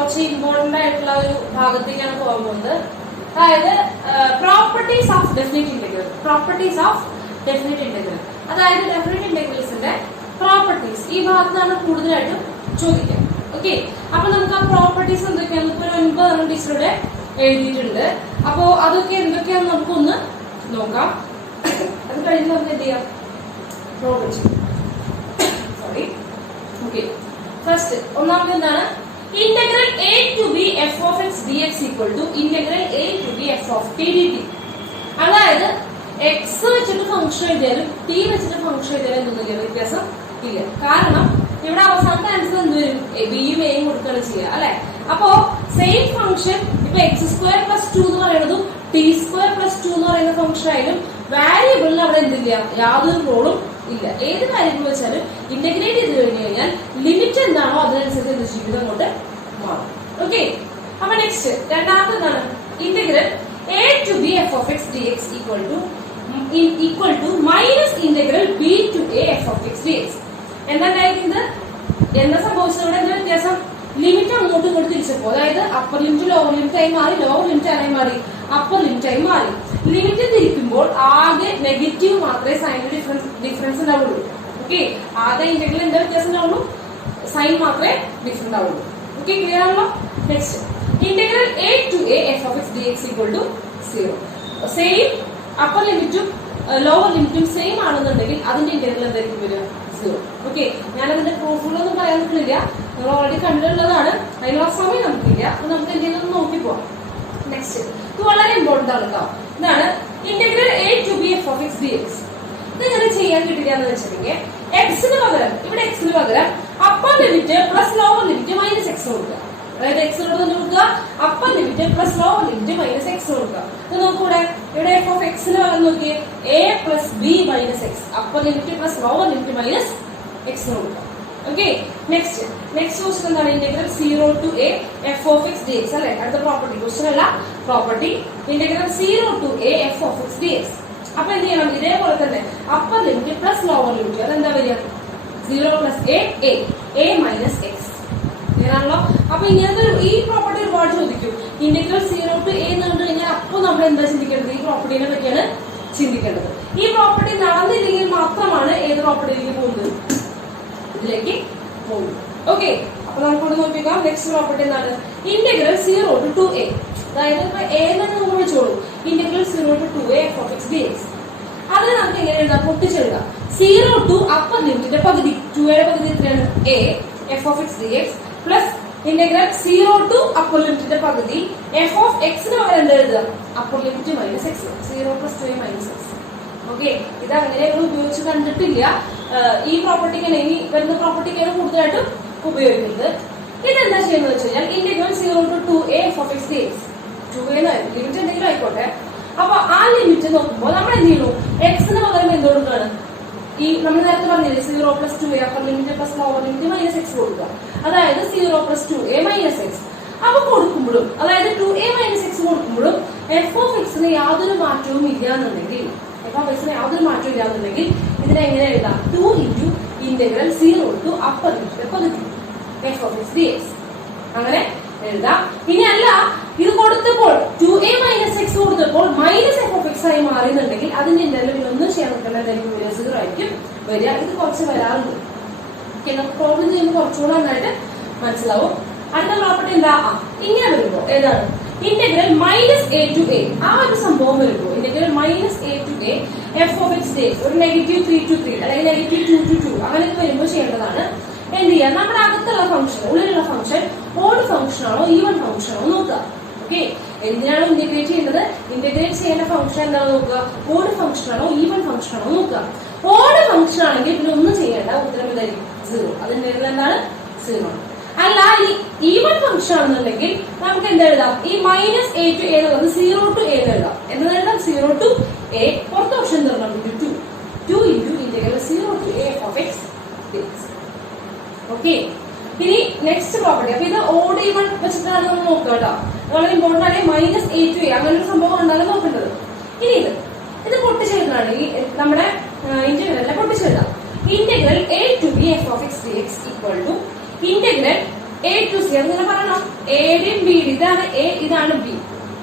കുറച്ച് ഇമ്പോർട്ടന്റ് ആയിട്ടുള്ള ഒരു ഭാഗത്തേക്കാണ് പോകാൻ പോകുന്നത്. അതായത് properties of definite integral. Properties of definite integral അതായത് ഡെഫിനിറ്റ് ഇന്റഗ്രൽസിന്റെ പ്രോപ്പർട്ടീസ് ഈ ഭാഗത്താണ് കൂടുതലായിട്ടും ചോദിക്കാം. ഓക്കെ, അപ്പൊ നമുക്ക് ആ പ്രോപ്പർട്ടീസ് എന്തൊക്കെയാണ് ഇപ്പൊ 9 ടീച്ചറുടെ എഴുതിയിട്ടുണ്ട്. അപ്പോ അതൊക്കെ എന്തൊക്കെയാണെന്ന് നമുക്കൊന്ന് നോക്കാം. അത് കഴിഞ്ഞ് നമുക്ക് എന്ത് ചെയ്യാം, പ്രോബ്ലം ചെയ്യാം. സോറി. ഓക്കെ, ഫസ്റ്റ് ഒന്നാമത് എന്താണ്, integral a to b f of x dx equal to integral a to b f of t dt. അതായത് എക്സ് വെച്ചിട്ട് ഫംഗ്ഷൻ എഴുതിയാലും ടി വെച്ചിട്ട് ഫംഗ്ഷൻ എഴുതിയാലും എന്തൊക്കെയാണ് വ്യത്യാസം ഇല്ല. കാരണം ഇവിടെ അവസാനത്തെ ആൻസർ എന്ത് വരും, ബിയും എയും കൊടുക്കുകയാണ് ചെയ്യുക അല്ലെ. അപ്പോ സെയിം ഫംഗ്ഷൻ ഇപ്പൊ x2+2 എന്ന് പറയുന്നതും t2+2 എന്ന് പറയുന്ന ഫംഗ്ഷൻ ആയാലും വാരിയബിളിന് അവിടെ എന്തില്ല, യാതൊരു റോളും ഇല്ല. ഏത് വാരിയബിൾ വെച്ചാലും ഇന്റഗ്രേറ്റ് ചെയ്ത് കഴിഞ്ഞു കഴിഞ്ഞാൽ ലിമിറ്റ് എന്താണോ അതിനനുസരിച്ച് എന്ത് ചെയ്യും, അങ്ങോട്ട് മാറും. ഓക്കെ, അപ്പൊ നെക്സ്റ്റ് രണ്ടാമത്തെ എന്താണ്, integral a to b f of x dx equal to minus integral b to a f of x dx. എന്തായിരിക്കുന്നത്, എന്താ സംഭവിച്ചത്, എന്താ വ്യത്യാസം, ലിമിറ്റ് അങ്ങോട്ടും ഇങ്ങോട്ട് തിരിച്ചപ്പോ അതായത് അപ്പർ ലിമിറ്റ് ലോവർ ലിമിറ്റ് ആയി മാറി, ലോവർ ലിമിറ്റ് ആയി മാറി, അപ്പർ ലിമിറ്റ് ആയി മാറി. ലിമിറ്റ് തിരിക്കുമ്പോൾ ആകെ നെഗറ്റീവ് മാത്രമേ സൈൻ ഡിഫറൻസ് ഉണ്ടാവുള്ളൂ. ഓക്കെ, ആകെ ഇന്റഗ്രൽ എന്താ വ്യത്യാസം ഉണ്ടാവുള്ളൂ, സൈൻ മാത്രമേ ഡിഫറൻറ്റ് ആവുള്ളൂ. ഓക്കെ, ക്ലിയർ ആണല്ലോ. Next integral a to a f of x dx equal to 0. Same upper ലിമിറ്റും ലോവർ ലിമിറ്റും സെയിം ആണെന്നുണ്ടെങ്കിൽ അതിന്റെ ഇന്റഗ്രൽ എന്തായിരിക്കും വരിക, 0. ഓക്കെ, ഞാനതിന്റെ പ്രൂഫുകളൊന്നും പറയാൻ പറ്റില്ല, നിങ്ങൾ ഓൾറെഡി കണ്ടിട്ടുള്ളതാണ്, അതിനുള്ള സമയം നമുക്കില്ല. അപ്പൊ നമുക്ക് എന്തെങ്കിലും നോക്കി പോവാം. നെക്സ്റ്റ് ഇത് വളരെ ഇമ്പോർട്ടന്റ് ആണ് കേട്ടോ. ഇതാണ് integral a to b f of x dx. ഇതെങ്ങനെ ചെയ്യാൻ കിട്ടില്ലാന്ന് വെച്ചിട്ടുണ്ടെങ്കിൽ എക്സിന് പകരം ഇവിടെ എക്സിന് പകരം upper limit plus lower limit minus X കൊടുക്കുക. അതായത് എക്സിനോട് തന്നെ കൊടുക്കുക, upper limit plus lower limit minus X കൊടുക്കുക. ഇത് നോക്കൂടെ, ഇവിടെ എഫ് ഓഫ് എക്സിന് പകരം നോക്കിയേ a plus B minus X, upper limit plus lower limit minus X കൊടുക്കുക. ഓക്കെ, നെക്സ്റ്റ് ക്വസ്റ്റൻ എന്താണ്, integral 0 to a f of x dx അല്ലെ. അടുത്ത പ്രോപ്പർട്ടി ക്വസ്റ്റൻ അല്ല, property integral 0 to a f of x dx. അപ്പൊ എന്ത് ചെയ്യണം, ഇതേപോലെ തന്നെ upper limit plus lower limit അതെന്താ വരിക, 0 പ്ലസ് a മൈനസ് എക്സ്. ആണല്ലോ. അപ്പൊ ഇങ്ങനത്തെ ഈ പ്രോപ്പർട്ടി ഒരുപാട് ചോദിക്കും. ഇന്റഗ്രൽ 0 to a എന്ന് കണ്ടു കഴിഞ്ഞാൽ അപ്പൊ നമ്മൾ എന്താ ചിന്തിക്കേണ്ടത്, ഈ പ്രോപ്പർട്ടിനെ പറ്റിയാണ് ചിന്തിക്കേണ്ടത്. ഈ പ്രോപ്പർട്ടി നടന്നില്ലെങ്കിൽ മാത്രമാണ് ഏത് പ്രോപ്പർട്ടിയിലേക്ക് പോകുന്നത്, ഇതിലേക്ക് പോകുന്നത്. ഓക്കെ, അപ്പൊ നമുക്കിവിടെ നോക്കിക്കാം. നെക്സ്റ്റ് പ്രോപ്പർട്ടി എന്താണ്, ഇന്റഗ്രൽ 0 to 2a. അതായത് ഇപ്പൊ a എന്ന് നമ്മൾ വിളിച്ചോളൂ, integral 0 to 2a f of x dx. അത് നമുക്ക് എങ്ങനെ എഴുതാം, പൊട്ടിച്ചെഴുതാം. 0 to അപ്പർ ലിമിറ്റിന്റെ പകുതി, 2a പകുതി എത്രയാണ്, a f of x dx plus integral 0 to upper ലിമിറ്റിന്റെ പകുതി f of x ന് പകരം എന്താ എഴുതുക, upper limit minus X, 0 plus 2a minus X. Okay, ഇത് അങ്ങനെ ഉപയോഗിച്ച് കണ്ടിട്ടില്ല. ഈ പ്രോപ്പർട്ടിക്കാണ്, ഇനി വരുന്ന പ്രോപ്പർട്ടിക്കാണ് കൂടുതലായിട്ടും ഉപയോഗിക്കുന്നത്. ഇതെന്താ ചെയ്യുന്നത് വെച്ച് കഴിഞ്ഞാൽ integral 0 to 2a f of x dx, 2a limit എന്തെങ്കിലും ആയിക്കോട്ടെ. അപ്പൊ ആ ലിമിറ്റ് നോക്കുമ്പോൾ നമ്മൾ എന്ത് ചെയ്യുന്നു, എക്സിന് പകരം എന്ത് കൊടുക്കുകയാണ്, ഈ നമ്മൾ നേരത്തെ പറഞ്ഞില്ലേ 0 plus 2a upper limit plus lower limit minus X കൊടുക്കുക. അതായത് 0 പ്ലസ് 2a മൈനസ് എക്സ്. അപ്പൊ കൊടുക്കുമ്പോഴും അതായത് 2a മൈനസ് എക്സ് കൊടുക്കുമ്പോഴും എഫ് ഓഫ് എക്സിന് യാതൊരു മാറ്റവും ഇല്ലാന്നുണ്ടെങ്കിൽ, എഫ് ഓഫ് എക്സിന് യാതൊരു മാറ്റവും ഇല്ലാന്നുണ്ടെങ്കിൽ ഇതിനെ എങ്ങനെ എഴുതാം, 2 into integral 0 to upper limit പകുതി എഫ് ഓഫ് എക്സ് dx അങ്ങനെ എഴുതാം. ഇനി അല്ല, ഇത് കൊടുത്തപ്പോൾ 2a മൈനസ് എക്സ് കൊടുത്തപ്പോൾ മൈനസ് എഫ് ഓഫ് എക്സ് ആയി മാറിയെന്നുണ്ടെങ്കിൽ അതിന്റെ ഇന്റർവെൽ ഒന്നും ചെയ്യാൻ പറ്റില്ല, എന്തായിരിക്കും വരിക, 0 ആയിരിക്കും വരിക. ഇത് കുറച്ച് വരാറുണ്ട്. ഓക്കെ, നമുക്ക് പ്രോബ്ലം ചെയ്യുമ്പോൾ കുറച്ചുകൂടെ നന്നായിട്ട് മനസ്സിലാവും. അടുത്ത പ്രോപ്പർട്ടി എന്താ, ഇങ്ങനെ വരുമ്പോ ഏതാണ്, integral minus a to a. ആ ഒരു സംഭവം വരുമ്പോ integral minus a to a f of x dx ഒരു നെഗറ്റീവ് 3 to 3 അല്ലെങ്കിൽ നെഗറ്റീവ് 2 to 2 അങ്ങനെയൊക്കെ വരുമ്പോൾ ചെയ്യേണ്ടതാണ്. എന്ത് ചെയ്യാം, നമ്മുടെ അകത്തുള്ള ഫംഗ്ഷൻ, ഉള്ളിലുള്ള ഫംഗ്ഷൻ ഓഡ് ഫംഗ്ഷൻ ആണോ ഈവൻ ഫംഗ്ഷൻ ആണോ നോക്കുക. ഓക്കെ, എന്തിനാണോ ഇന്റഗ്രേറ്റ് ചെയ്യുന്നത്, ഇന്റഗ്രേറ്റ് ചെയ്യേണ്ട ഫംഗ്ഷൻ എന്താണോ നോക്കുക, ഓഡ് ഫംഗ്ഷൻ ആണോ ഈവൻ ഫംഗ്ഷൻ ആണോ നോക്കുക. ഓഡ് ഫംഗ്ഷൻ ആണെങ്കിൽ പിന്നെ ഒന്നും ചെയ്യേണ്ട, ഉത്തരം എന്തായിരിക്കും, 0. അതിന്റെ എന്താണ്, 0. അല്ല ഈ ഈവൻ ഫംഗ്ഷൻ ആണെന്നുണ്ടെങ്കിൽ നമുക്ക് എന്താ എഴുതാം, ഈ മൈനസ് a to a എന്നുള്ളത് 0 to a എഴുതാം. എന്താ എഴുതാം, 0 to a, പുറത്ത് ഓപ്ഷൻ തരണം 2 into integral 0 to a of x dx. Okay, ഇനി നെക്സ്റ്റ് പ്രോപ്പർട്ടി. അപ്പൊ ഇത് ഓഡ് ഈവൻ വെച്ചിട്ടാണ് നമ്മൾ നോക്കുക കേട്ടോ, വളരെ ഇമ്പോർട്ടന്റ് ആണ്. മൈനസ് a to a അങ്ങനെ ഒരു സംഭവം ഉണ്ടാകും നോക്കേണ്ടത്. ഇനി ഇത് പൊട്ടിച്ചെഴുതാണ്, ഈ നമ്മുടെ ഇന്റഗ്രലിനെ പൊട്ടിച്ചെഴുതാം. Integral a to b f of x dx equal to integral A to C അതിങ്ങനെ പറയണം. എയുടെയും ബി ഇതാണ് എ, ഇതാണ് ബി,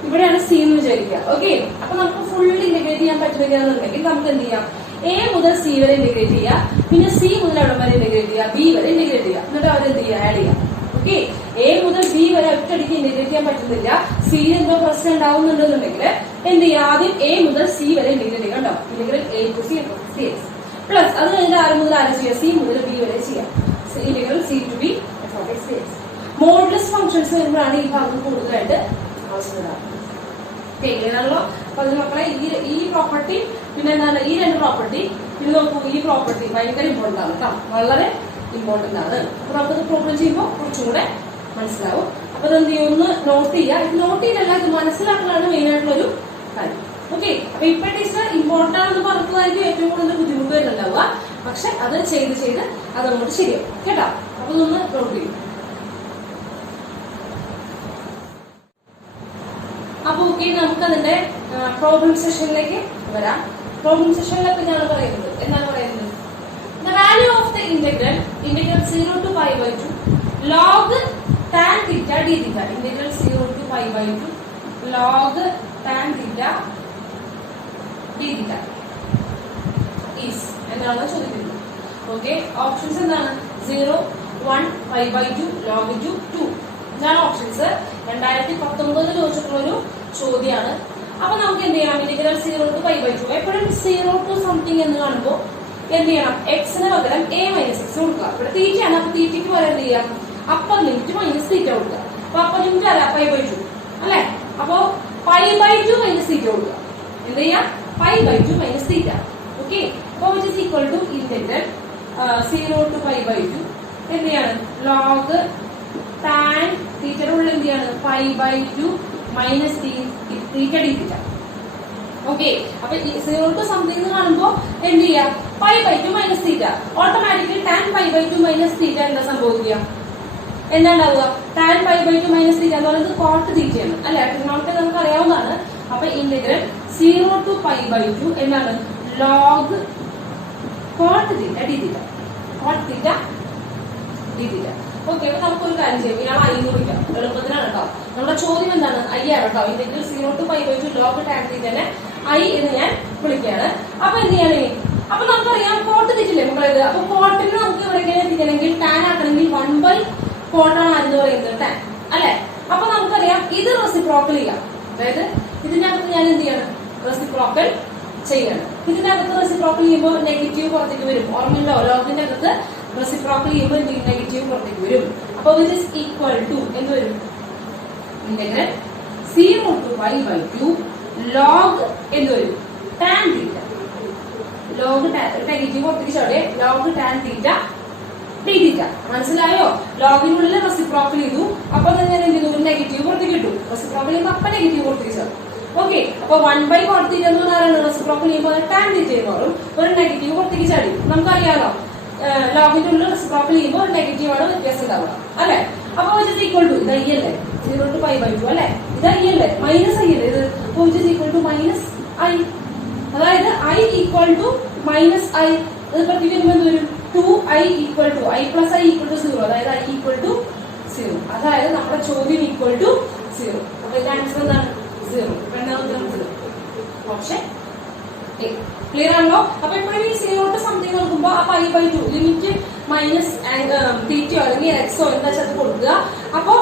ഇവിടെയാണ് സി എന്ന് വിചാരിക്കുക. ഓക്കെ, അപ്പൊ നമുക്ക് ഫുൾ ഇന്റഗ്രേറ്റ് ചെയ്യാൻ പറ്റുന്നില്ല എന്നുണ്ടെങ്കിൽ നമുക്ക് എന്ത് ചെയ്യാം, എ മുതൽ സി വരെ ഇന്റഗ്രേറ്റ് ചെയ്യാം, പിന്നെ സി മുതൽ അവിടെ വരെ ഇന്റഗ്രേറ്റ് ചെയ്യാം, ബി വരെ ഇന്റഗ്രേറ്റ് ചെയ്യാം, എന്നിട്ട് അവർ എന്ത് ചെയ്യാം, ആഡ് ചെയ്യാം. ഓക്കെ, എ മുതൽ ബി വരെ ഒറ്റയടിക്ക് ഇന്റഗ്രേറ്റ് ചെയ്യാൻ പറ്റുന്നില്ല, സിയിൽ എന്തോ പ്രശ്നം ഉണ്ടാവുന്നുണ്ടെന്നുണ്ടെങ്കിൽ എന്ത് ചെയ്യാം, ആദ്യം എ മുതൽ സി വരെ ഇന്റഗ്രേറ്റ് ചെയ്യാം. കണ്ടോ, integral A to C C X plus അത് കഴിഞ്ഞിട്ട് ആറ് മുതൽ ആര് ചെയ്യാം, സി മുതൽ ബി വരെ ചെയ്യാം, integral C to B F of X X. Modulus functions വരുമ്പോഴാണ് ഈ ഭാഗം കൂടുതലായിട്ട് ആവശ്യമുണ്ടാകുന്നത്. ആണല്ലോ. അപ്പൊ അത് മക്കളെ ഈ പ്രോപ്പർട്ടി പിന്നെ എന്താണ്, ഈ രണ്ട് പ്രോപ്പർട്ടി പിന്നെ നോക്കൂ, ഈ പ്രോപ്പർട്ടി ഭയങ്കര ഇമ്പോർട്ടന്റ് ആണ് കേട്ടോ, വളരെ ഇമ്പോർട്ടന്റ് ആണ്. അപ്പൊ നമുക്കത് പ്രോബ്ലം ചെയ്യുമ്പോൾ കുറച്ചും കൂടെ മനസ്സിലാവും. അപ്പൊ അതെന്ത് ചെയ്യും, ഒന്ന് നോട്ട് ചെയ്യുക. ഇത് നോട്ട് ചെയ്തല്ല, ഇത് മനസ്സിലാക്കലാണ് മെയിൻ ആയിട്ടുള്ള ഒരു കാര്യം. ഓക്കെ, അപ്പൊ ഇപ്പൊ ടീച്ചർ ഇമ്പോർട്ടന്റ് ആണെന്ന് പറഞ്ഞതായിരിക്കും ഏറ്റവും കൂടുതൽ ബുദ്ധിമുട്ട് വരുന്നുണ്ടാവുക, പക്ഷെ അത് ചെയ്ത് ചെയ്ത് അതങ്ങോട്ട് ശരിയാവും കേട്ടോ. അപ്പൊ ഇതൊന്ന് നോട്ട് ചെയ്യും. അപ്പൊ ഓക്കെ, നമുക്ക് അതിന്റെ പ്രോബ്ലം സെഷനിലേക്ക് വരാം. പ്രോബ്ലം സെഷനിലൊക്കെ ഞാൻ പറയുന്നത് എന്താണ് പറയുന്നത്, the value of the integral 0 to pi by 2 log tan theta d theta, integral 0 to pi by 2 log tan theta d theta is എന്താണ് ചോദിക്കുന്നത്. ഓക്കെ, ഓപ്ഷൻസ് എന്താണ്, 0, 1, pi by 2, log 2, 2 ഇതാണ് ഓപ്ഷൻസ്. 2019 ചോദിച്ചിട്ടുള്ള ഒരു ചോദ്യമാണ്. അപ്പൊ നമുക്ക് എന്ത് ചെയ്യണം, ഇന്റഗ്രൽ 0 to pi by 2 എപ്പോഴും 0 to സംതിങ് എന്ന് കാണുമ്പോൾ എന്ത് ചെയ്യണം, എക്സിന് പകരം എ മൈനസ് എക്സ് കൊടുക്കുക. ഇവിടെ തീറ്റയാണ്, അപ്പൊ തീറ്റയ്ക്ക് പകരം എന്ത് ചെയ്യാം, അപ്പർ ലിമിറ്റ് മൈനസ് തീറ്റ കൊടുക്കുക. അപ്പൊ അപ്പർ ലിമിറ്റ് അല്ല പൈ ബൈ 2 അല്ലെ, അപ്പൊ പൈ ബൈ 2 മൈനസ് തീറ്റ കൊടുക്കുക. എന്ത് ചെയ്യാം, pi by 2 minus theta. Okay, അപ്പൊ which is equal to integral 0 to pi by 2 എന്ത് ചെയ്യാണ്, ലോഗ് ടാൻ തീറ്റയുടെ ഉള്ളിൽ എന്ത് ചെയ്യാണ്, pi by 2 minus theta D theta. Okay, അപ്പൊ 0 to സംതിങ് കാണുമ്പോ എന്ത് ചെയ്യാം, pi by 2 minus theta. Automatically tan pi by 2 minus theta എന്താ സംഭവിക്കുക, എന്താ ഉണ്ടാവുക, tan pi by 2 minus theta എന്ന് പറയുന്നത് കോട്ട് തീറ്റയാണ് അല്ലെ, ട്രിഗണോമെട്രി നമുക്ക് അറിയാവുന്നതാണ്. അപ്പൊ ഇന്റഗ്രൽ 0 to pi by 2 എന്താണ്, ലോഗ് കോട്ട് തീറ്റ ഡി തീറ്റ, കോട്ട് തീറ്റ ഡി തീറ്റ. ഓക്കെ, അപ്പൊ നമുക്കൊരു കാര്യം ചെയ്യും, ഞാൻ ഐ എന്ന് വിളിക്കാം, എളുപ്പത്തിനാണ് കേട്ടോ. നമ്മുടെ ചോദ്യം എന്താണ്, ഐ ആണ് കേട്ടോ. Integral 0 to pi by 2 log tan തീറ്റനെ ഐ എന്ന് ഞാൻ വിളിക്കുകയാണ്. അപ്പൊ എന്ത് ചെയ്യണേ, അപ്പൊ നമുക്കറിയാം കോട്ട് തെറ്റില്ലേ മക്കളേത്. അപ്പൊ കോട്ടിന് നമുക്ക് ഇവിടെ എങ്ങനെ എത്തിക്കണമെങ്കിൽ ടാൻ ആക്കണമെങ്കിൽ 1 by കോട്ടാണ് ആരെന്ന് പറയുന്നത് ടാൻ അല്ലെ. അപ്പൊ നമുക്കറിയാം ഇത് റെസിപ്രോക്കൽ ചെയ്യാം, അതായത് ഇതിന്റെ അകത്ത് ഞാൻ എന്ത് ചെയ്യണം, റെസിപ്രോക്കൽ ചെയ്യണം. ഇതിന്റെ അകത്ത് റെസിപ്രോക്കൽ ചെയ്യുമ്പോൾ നെഗറ്റീവ് പുറത്തേക്ക് വരും, ഓർമ്മയുണ്ടോ, ലോഗിന്റെ അകത്ത് റെസിപ്രോക്കൽ ചെയ്യുമ്പോൾ നെഗറ്റീവ് പുറത്തേക്ക് വരും. അപ്പൊ വിച്ച് ഇസ് ഈക്വൽ ടു എന്ത് വരും, integral 0 to pi by 2 log എന്ത് വരും, ടാൻ തീറ്റ, ലോഗ് നെഗറ്റീവ് പുറത്തേക്ക് ചോടെ ലോഗ് ടാൻ തീറ്റ ഡി തീറ്റ. മനസ്സിലായോ, ലോഗിനുള്ളിൽ റെസിപ്രോക്കൽ ചെയ്തു, അപ്പൊ ഞാൻ എന്ത് ചെയ്തു, നെഗറ്റീവ് പുറത്തേക്ക് കിട്ടും, റെസിപ്രോക്കൽ ചെയ്യുമ്പോൾ അപ്പൊ നെഗറ്റീവ് പുറത്തേക്ക് ചേർന്നു. ഓക്കെ, അപ്പൊ 1 by കോട്ട് തീറ്റ എന്ന് പറയുന്നത് റെസിപ്രോക്കൽ ചെയ്യുമ്പോൾ ടാൻ തീറ്റ മാറും, ഒരു നെഗറ്റീവ് പുറത്തേക്ക് ചാടി. നമുക്കറിയാലോ ലോഗിന്റെ ഉള്ളിൽ റെസിപ്രോക്കൽ ചെയ്യുമ്പോൾ ഒരു നെഗറ്റീവ് ആണ് വ്യത്യാസം ഉണ്ടാവുക അല്ലെ. അപ്പൊ വിച്ച് ഇസ് ഈക്വൽ ടു ഇത് ഐ അല്ലേ, 0 to pi by 2 അല്ലെ, ഇത് ഐ അല്ലേ, മൈനസ് ഐ അല്ലേ ഇത്. അപ്പൊ which is equal to minus I, അതായത് I equal to minus I. ഇത് പ്രതി വരുമ്പോൾ എന്ത് വരും, 2i equal to I plus I equal to 0, അതായത് ഐ ഈക്വൽ ടു 0, അതായത് നമ്മുടെ ചോദ്യം ഈക്വൽ ടു 0. അപ്പൊ ഇതിന്റെ ആൻസർ എന്താണ്, 0. രണ്ടാമത്തെ ഓപ്ഷൻ ക്ലിയർ ആണല്ലോ. അപ്പൊ എപ്പോഴും ഈ 0 to സംതിങ് നോക്കുമ്പോ ആ പൈ ബൈ 2 ലിമിറ്റ് മൈനസ് തീറ്റയോ അല്ലെങ്കിൽ എക്സോ എന്താ വെച്ചാൽ കൊടുക്കുക. അപ്പൊ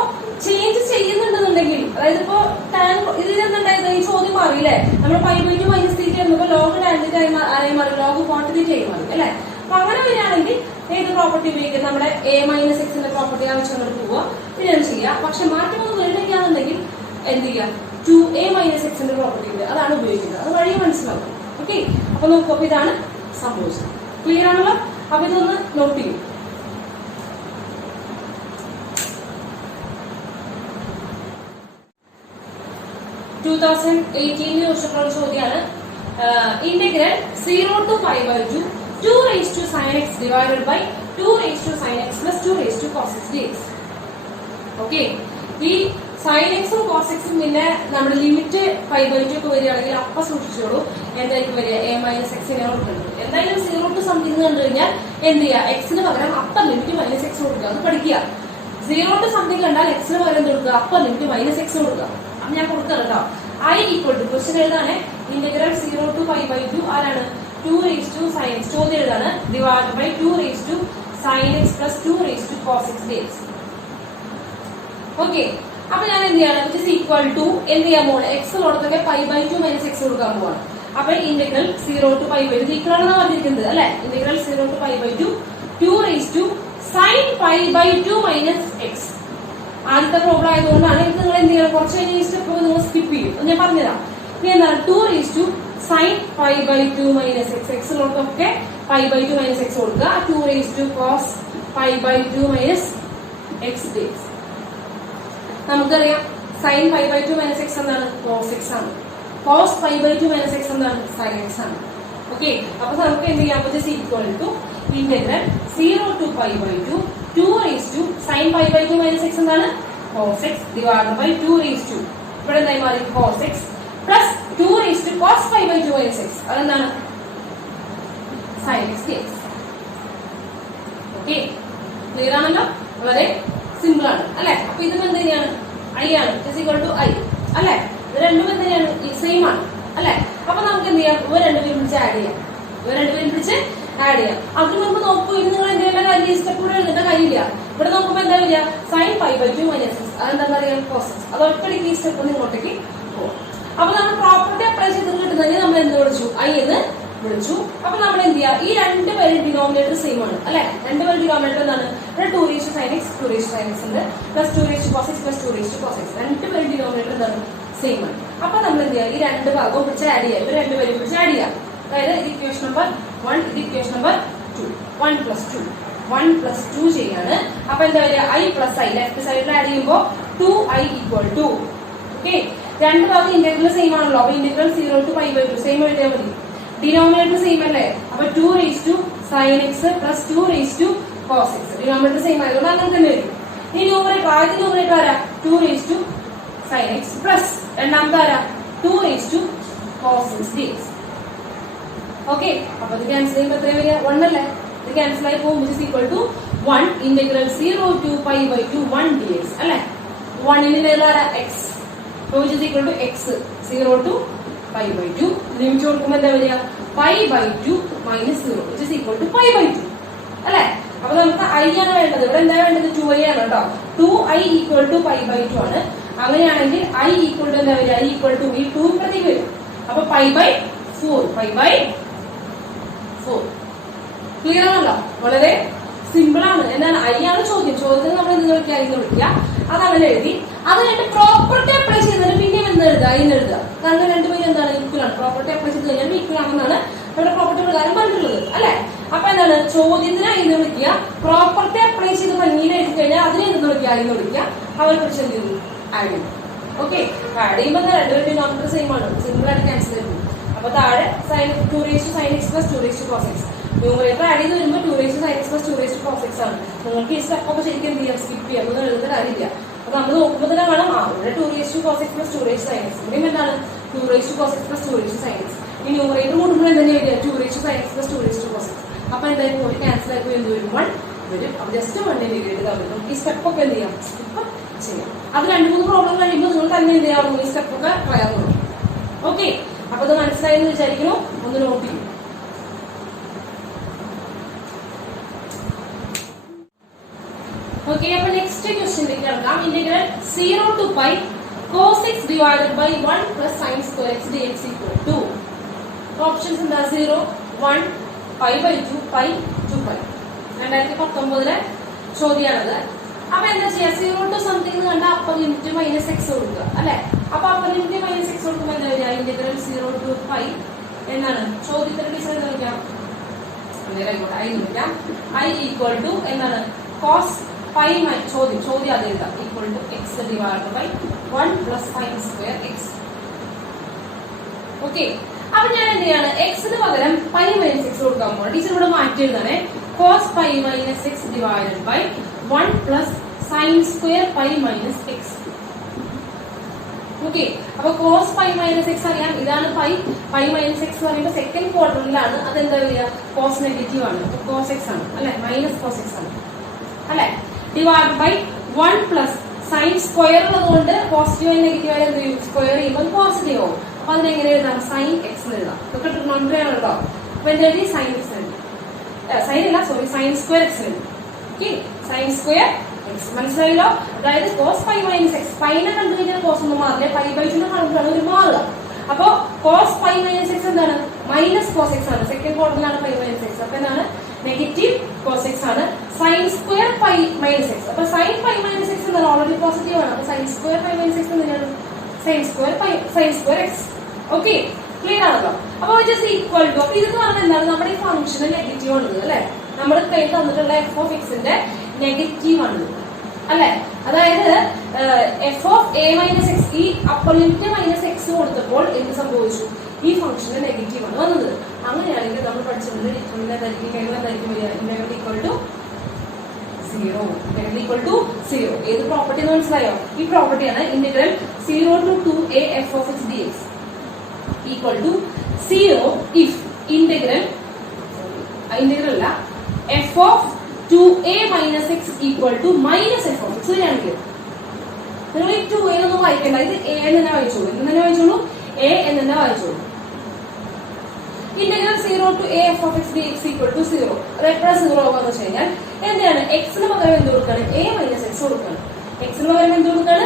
ചേഞ്ച് ചെയ്യുന്നുണ്ടെന്നുണ്ടെങ്കിൽ, അതായത് ഇപ്പൊ ടാൻ ഇതിൽ എന്തുണ്ടായത്, ഈ ചോദ്യം മാറിയില്ലേ, നമ്മൾ പൈ ബൈ 2 മൈനസ് തീറ്റ എന്നപ്പോ ലോഗ് ടാൻ തീറ്റ ആയി മാറി, ലോഗ് കോട്ട് തീറ്റ ആയി മാറി അല്ലെ. അപ്പൊ അങ്ങനെ വരികയാണെങ്കിൽ ഏത് പ്രോപ്പർട്ടി ഉപയോഗിക്കുക, നമ്മുടെ എ മൈനസ് എക്സിന്റെ പ്രോപ്പർട്ടി ആവശ്യങ്ങൾ പോവുക, പിന്നെ ചെയ്യാം. പക്ഷെ മാറ്റമൊന്നും വരികയാണെന്നുണ്ടെങ്കിൽ എന്ത് ചെയ്യാം, 2a മൈനസ് എക്സിന്റെ പ്രോപ്പർട്ടി ഉണ്ട്, അതാണ് ഉപയോഗിക്കുന്നത്. അത് വഴി മനസ്സിലാവും. ഓക്കെ, അപ്പൊ നോക്കൂ, അപ്പൊ ഇതാണ് സംഭവിച്ചത്. ക്ലിയർ ആണല്ലോ. അപ്പൊ ഇതൊന്ന് നോട്ട് ചെയ്യും. ചോദിച്ചിട്ടുള്ള ചോദ്യമാണ്. Integral 0 to pi by 2 2 raised to sin x divided by 2 raised to sin x plus 2 raised to cos x dx. Okay, ഈ sin x ഉം cos x ഉം പിന്നെ നമ്മുടെ ലിമിറ്റ് പൈ ബൈ 2 ഒക്കെ വരികയാണെങ്കിൽ അപ്പൊ സൂക്ഷിച്ചോളൂ, എന്തായിരിക്കും വരിക, a മൈനസ് എക്സിനെ കൊടുക്കുന്നത്. എന്തായാലും 0 to സംതിങ് കണ്ടു കഴിഞ്ഞാൽ എന്ത് ചെയ്യുക, എക്സിന് പകരം അപ്പർ ലിമിറ്റ് മൈനസ് എക്സ് കൊടുക്കുക, അത് പഠിക്കുക. 0 to something കണ്ടാൽ x ന് പകരം കൊടുക്കുക, അപ്പൊ ലിമിറ്റ് മൈനസ് എക്സ് കൊടുക്കുക. അപ്പൊ ഞാൻ കൊടുക്കണം കേട്ടോ. I equal to ക്വസ്റ്റ്യൻ എഴുതാണ് ഇന്റഗ്രൽ 0 to pi by 2 ആരാണ് 2 raised to sin x. ചോദ്യം എഴുതാണ് divide by 2 raised to sin x plus 2 raised to cos x dx. Okay, അപ്പൊ ഞാൻ എന്ത് ചെയ്യണം, which is equal to എന്ത് ചെയ്യാൻ പോകണം, x ഉള്ളടത്തൊക്കെ pi by 2 minus x കൊടുക്കാൻ പോവാണ്. അപ്പൊ integral 0 to pi by 2 equal ആണെന്ന് പറഞ്ഞിരിക്കുന്നത് അല്ലെ. Integral 0 to pi by 2 2 raised to sin pi by 2 minus x. ആദ്യത്തെ പ്രോബ്ലം ആയതുകൊണ്ടാണ് ഇത്. നിങ്ങൾ എന്ത് ചെയ്യണം, കുറച്ച് കഴിഞ്ഞ സ്റ്റെപ്പ് നിങ്ങൾ സ്കിപ്പ് ചെയ്യും, ഞാൻ പറഞ്ഞുതരാം. ഇനി എന്താണ് 2 raised to sin pi by 2 minus x. x ഉള്ളടത്തൊക്കെ pi by 2 minus x കൊടുക്കുക. 2 raised to cos pi by 2 minus x dx. നമുക്കറിയാം sin pi by 2 minus x എന്താണ്, cos x ആണ്. cos pi by 2 minus x എന്താണ്, sin x ആണ്. Okay, അപ്പൊ നമുക്ക് എന്ത് ചെയ്യാം, which is equal to integral 0 to pi by 2 2 raised to sin pi by 2 minus x എന്താണ്, cos x divided by 2 raised to ഇവിടെ എന്തായി മാറി cos x plus 2 raised to cos pi by 2 minus x അതെന്താണ് sin x dx. Okay, clear ആണല്ലോ, വളരെ simple ആണ് അല്ലെ. അപ്പൊ ഇതും എന്ത് തന്നെയാണ്, i ആണ്, is equal to i അല്ലെ. ഇത് രണ്ടും എന്ത് തന്നെയാണ്, സെയിം ആണ് അല്ലെ. അപ്പൊ നമുക്ക് എന്ത് ചെയ്യാം, ഇവ രണ്ടുപേരും പിടിച്ച് ആഡ് ചെയ്യാം. ആഡ് ചെയ്യാം. അതിന് മുമ്പ് നോക്കൂ, ഇത് നിങ്ങൾ എന്തെങ്കിലും കാര്യം സ്റ്റെപ്പ് കൂടെ എഴുതേണ്ട കാര്യമില്ല. ഇവിടെ നോക്കുമ്പോ എന്താ വരിക, sin pi by 2 minus x അതെന്താ പറയാ, cos x. അത് ഒറ്റയ്ക്ക് ഈ സ്റ്റെപ്പ് നിങ്ങോട്ടേക്ക് പോകും. അപ്പൊ നമ്മൾ പ്രോപ്പർട്ടി അപ്ലൈ ചെയ്ത് കിട്ടുന്നതിന് നമ്മൾ എന്ത് വിളിച്ചു, i എന്ന് വിളിച്ചു. അപ്പൊ നമ്മൾ എന്ത് ചെയ്യാം, ഈ രണ്ടുപേരും ഡിനോമിനേറ്റർ സെയിം ആണ് അല്ലെ. രണ്ടുപേരും ഡിനോമിനേറ്റർ എന്താണ്, ഇവിടെ 2 raised to sin x 2 raised to sin x ഉണ്ട്, plus 2 raised to cos x plus 2 raised to cos x. രണ്ടുപേരും ഡിനോമിനേറ്റർ എന്താണ്, സെയിം ആണ്. അപ്പൊ നമ്മൾ എന്ത് ചെയ്യാം, ഈ രണ്ട് ഭാഗവും പിടിച്ച് ആഡ് ചെയ്യാം. ഇവർ രണ്ടുപേരും പിടിച്ച് ആഡ് ചെയ്യാം. അതായത് ഇത് ഇക്വേഷൻ നമ്പർ 1, ഇത് ഇക്വേഷൻ നമ്പർ 2. 1 plus 2 ചെയ്യാണ്. അപ്പൊ എന്താ വരിക, i plus i ലെഫ്റ്റ് സൈഡിൽ ആഡ് ചെയ്യുമ്പോൾ 2i equal to. ഓക്കെ, രണ്ട് ഭാഗം ഇന്റഗ്രൽ സെയിം ആണല്ലോ. അപ്പൊ integral 0 to pi by 2 same എഴുതിയാൽ മതി. ഡിനോമിനേറ്റർ സെയിം അല്ലേ. അപ്പൊ 2 raised to sin x plus 2 raised to cos x. Denominator same ആയതുകൊണ്ട് അങ്ങനെ തന്നെ വരും. ഈ ന്യൂമറേറ്റർ ആദ്യത്തെ ന്യൂമറേറ്റർ ആരാ, 2 raised to sin x plus രണ്ടാമത്തെ ആരാ 2 raised to cos x dx. Okay, അപ്പൊ ഇത് ക്യാൻസൽ ചെയ്യുമ്പോൾ എത്ര വരിക, 1 അല്ലേ. ഇത് ക്യാൻസൽ ആയി പോകും, which is equal to 1 integral 0 to pi by 2 1 dx അല്ലെ. 1 ന് പേര് ആരാ, x. which is equal to x 0 to pi by 2. Limit കൊടുക്കുമ്പോൾ എന്താ വരിക, pi by 2 minus 0 which is equal to pi by 2 അല്ലെ. അപ്പൊ നമുക്ക് i ആണ് വേണ്ടത്. ഇവിടെ എന്താ വേണ്ടത്, 2i ആണ് കേട്ടോ. 2i equal to pi by 2 ആണ്. അങ്ങനെയാണെങ്കിൽ i equal to എന്താ വരിക, i equal to ഈ 2 ഇപ്പുറത്തേക്ക് വരും. അപ്പൊ pi by 4 ക്ലിയർ ആണല്ലോ, വളരെ സിമ്പിൾ ആണ്. എന്താണ്, i ആണ് ചോദ്യം. ചോദ്യത്തിന് നമ്മൾ എന്ത് വിളിക്കുക, ഇന്ന് വിളിക്കുക. അതങ്ങനെ എഴുതി. അത് കഴിഞ്ഞിട്ട് പ്രോപ്പർട്ടി അപ്ലൈ ചെയ്തതിന് പിന്നെയും എന്ത് എഴുതുക, ഇന്ന് എഴുതുക. കാരണം രണ്ടുപേരും എന്താണ്, ഈക്വൽ ആണ്. പ്രോപ്പർട്ടി അപ്ലൈ ചെയ്ത് കഴിഞ്ഞാൽ ഈക്വൽ ആണെന്നാണ് ഇവിടെ പ്രോപ്പർട്ടി പ്രകാരം പറഞ്ഞിട്ടുള്ളത് അല്ലെ. അപ്പൊ എന്താണ്, ചോദ്യത്തിന് ഇന്ന് വിളിക്കുക. പ്രോപ്പർട്ടി അപ്ലൈ ചെയ്ത് പിന്നീട് എഴുതി കഴിഞ്ഞാൽ അതിനെ എന്ത് വിളിക്കുക, ഇന്ന് വിളിക്കുക. അവരെ കുറിച്ച് എന്ത് ചെയ്തു, ആഡ് ചെയ്തു. ഓക്കെ, ആഡ് ചെയ്യുമ്പോൾ രണ്ടുപേരും ഡിനോമിനേറ്റർ സെയിം ആണ്, സിമ്പിൾ ആയിട്ട് ക്യാൻസൽ ചെയ്തു. അപ്പൊ താഴെ 2 raised to sin x plus 2 raised to cos x. Numerator add ചെയ്ത് വരുമ്പോൾ 2 raised to sin x plus 2 raised to cos x ആണ്. നിങ്ങൾക്ക് ഈ സ്റ്റെപ്പ് ഒക്കെ ശരിക്കും എന്ത് ചെയ്യാം, സ്കിപ്പ് ചെയ്യാം, ഒന്നും എഴുതുന്ന കാര്യമില്ല. അപ്പൊ നമ്മൾ നോക്കുമ്പോൾ തന്നെ വേണം, ഇവിടെ 2 raised to cos x plus 2 raised to sin x. ഇവിടെയും എന്താണ് 2 raised to cos x plus 2 raised to sin x. ഈ ന്യൂമറേറ്റർ കൂടുമ്പോൾ എന്തെങ്കിലും വരിക, 2 raised to sin x plus 2 raised to cos x. അപ്പൊ എന്തായാലും ഒരു ക്യാൻസൽ ആയി എന്ത് വരും, 1 വരും. അപ്പൊ ജസ്റ്റ് 1 ഇന്റഗ്രേറ്റ് ചെയ്താൽ മതി. നമുക്ക് ഈ സ്റ്റെപ്പ് ഒക്കെ എന്ത് ചെയ്യാം, സ്കിപ്പ് ചെയ്യാം. അത് 2-3 പ്രോബ്ലം കഴിയുമ്പോൾ നിങ്ങൾ തന്നെ എന്ത് ചെയ്യാവുന്നു, ഈ സ്റ്റെപ്പ് ഒക്കെ പറയാവുന്നു. ഓക്കെ, അപ്പൊ ഇത് മനസ്സിലായെന്ന് വിചാരിക്കുന്നു. ഒന്ന് നോട്ട് ചെയ്യും. ഓക്കെ, അപ്പൊ നെക്സ്റ്റ് ക്വസ്റ്റ്യനിലേക്ക് കിടക്കാം. Integral 0 to pi cos x divided by 1 plus sin square x dx equal to. Options എന്താ, 0 1 pi by 2 pi 2 pi. 2019 ചോദ്യമാണത്. അപ്പൊ എന്താ ചെയ്യാ, 0 to സംതിങ് കണ്ട അപ്പർ ലിമിറ്റ് മൈനസ് എക്സ് കൊടുക്കുക അല്ലെ. അപ്പൊ അപ്പർ ലിമിറ്റ് മൈനസ് എക്സ് കൊടുക്കുമ്പോൾ എന്താ വരിക, ഇന്റഗ്രൽ 0 to pi എന്നാണ് ചോദ്യത്തിന്റെ ടീച്ചർ എന്താ വിളിക്കാം, i equal to എന്താണ്, cos pi ചോദ്യം അത് എഴുതാം, equal to x divided by 1 plus sin square x. Okay, അപ്പൊ ഞാൻ എന്ത് ചെയ്യാണ്, എക്സിന് പകരം പൈ മൈനസ് എക്സ് കൊടുക്കാൻ പോകും. ടീച്ചർ ഇവിടെ മാറ്റി എഴുതാനേ, cos pi minus X divided by 1 plus sine square pi minus X. Okay, അപ്പൊ കോസ് പൈ മൈനസ് എക്സ് അറിയാം, ഇതാണ് പൈ മൈനസ് എക്സ് പറയുമ്പോൾ സെക്കൻഡ് ക്വാർട്ടറിലാണ്. അതെന്താ വരിക, കോസ് നെഗറ്റീവ് ആണ്, കോസ് എക്സ് ആണ് അല്ലെ, മൈനസ് കോസ് എക്സ് ആണ് അല്ലെ. Divide by 1 plus sine square ഉള്ളതുകൊണ്ട് പോസിറ്റീവ് ആയി നെഗറ്റീവ് ആയി എന്ത് ചെയ്യും? സ്ക്വയർ ചെയ്യുമ്പോൾ പോസിറ്റീവ് ആവും. അപ്പൊ അതിനെങ്ങനെ എഴുതാം? സൈൻ എക്സ് എഴുതാം. ഇതൊക്കെ ട്രിഗണോമെട്രി ആണ് കേട്ടോ. അപ്പൊ എന്ത് എഴുതി? സൈൻ എക്സ് എഴുതി. സൈൻ അല്ല, സോറി, സൈൻ സ്ക്വയർ എക്സ് എഴുതി. Okay, sign square X. മനസ്സിലായല്ലോ? അതായത് കോസ് പൈ മൈനസ് എക്സ്. പൈനെ കണ്ടു കഴിഞ്ഞാൽ കോസ് ഒന്നും മാറില്ല, പൈ ബൈ ടു കണക്കാണ് ഒരു മാറുക. അപ്പൊ കോസ് പൈ മൈനസ് എക്സ് എന്താണ്? മൈനസ് കോസ് എക്സ് ആണ്. സെക്കൻഡ് ക്വാഡ്രന്റിലാണ് പൈ മൈനസ് എക്സ്. അപ്പൊ എന്താണ്? നെഗറ്റീവ് കോസ് എക്സ് ആണ്. Sine square pi minus X. അപ്പൊ സൈൻ പൈ മൈനസ് എക്സ് എന്താണ്? ഓൾറെഡി പോസിറ്റീവ് ആണ്. അപ്പൊ sine square pi minus X എന്താണ്? Sine square X. Okay, clear ആണല്ലോ? അപ്പൊ ജസ്റ്റ് ഈക്വൽ ടു. അപ്പൊ ഇതെന്ന് പറഞ്ഞാൽ എന്താണ്? നമ്മുടെ ഈ ഫംഗ്ഷന് നെഗറ്റീവ് ആണത് അല്ലെ? നമ്മുടെ കയ്യിൽ തന്നിട്ടുള്ള എഫ് ഓഫ് എക്സിന്റെ നെഗറ്റീവ് ആണത് അല്ലെ? അതായത് F of A minus X, ഈ അപ്പർ ലിമിറ്റ് മൈനസ് എക്സ് കൊടുത്തപ്പോൾ എന്ത് സംഭവിച്ചു? ഈ ഫംഗ്ഷന്റെ നെഗറ്റീവ് ആണ് വന്നത്. അങ്ങനെയാണെങ്കിൽ നമ്മൾ പഠിച്ചിട്ടുണ്ട് ഈക്വൽ ടു 0. ഏത് പ്രോപ്പർട്ടി എന്ന് മനസ്സിലായോ? ഈ പ്രോപ്പർട്ടിയാണ് integral 0 to 2a f of x dx equal to 0 if integral അല്ല f of 2a minus x equal to minus f of x. ഇതാണെങ്കിൽ നിങ്ങൾ ഈ 2a ഒന്നും വായിക്കണ്ട, ഇത് a എന്ന് തന്നെ വായിച്ചോളൂ. എന്ന് തന്നെ വായിച്ചോളൂ, a എന്ന് തന്നെ വായിച്ചോളൂ. Integral 0 to a f of x dx equal to 0. അത് എപ്പോഴാണ് 0 ആവുകയെന്ന് വെച്ച് കഴിഞ്ഞാൽ എന്താണ്? എക്സിന് പകരം എന്ത് കൊടുക്കാണ്? a മൈനസ് എക്സ് കൊടുക്കാണ്. എക്സിന് പകരം എന്ത് കൊടുക്കാണ്?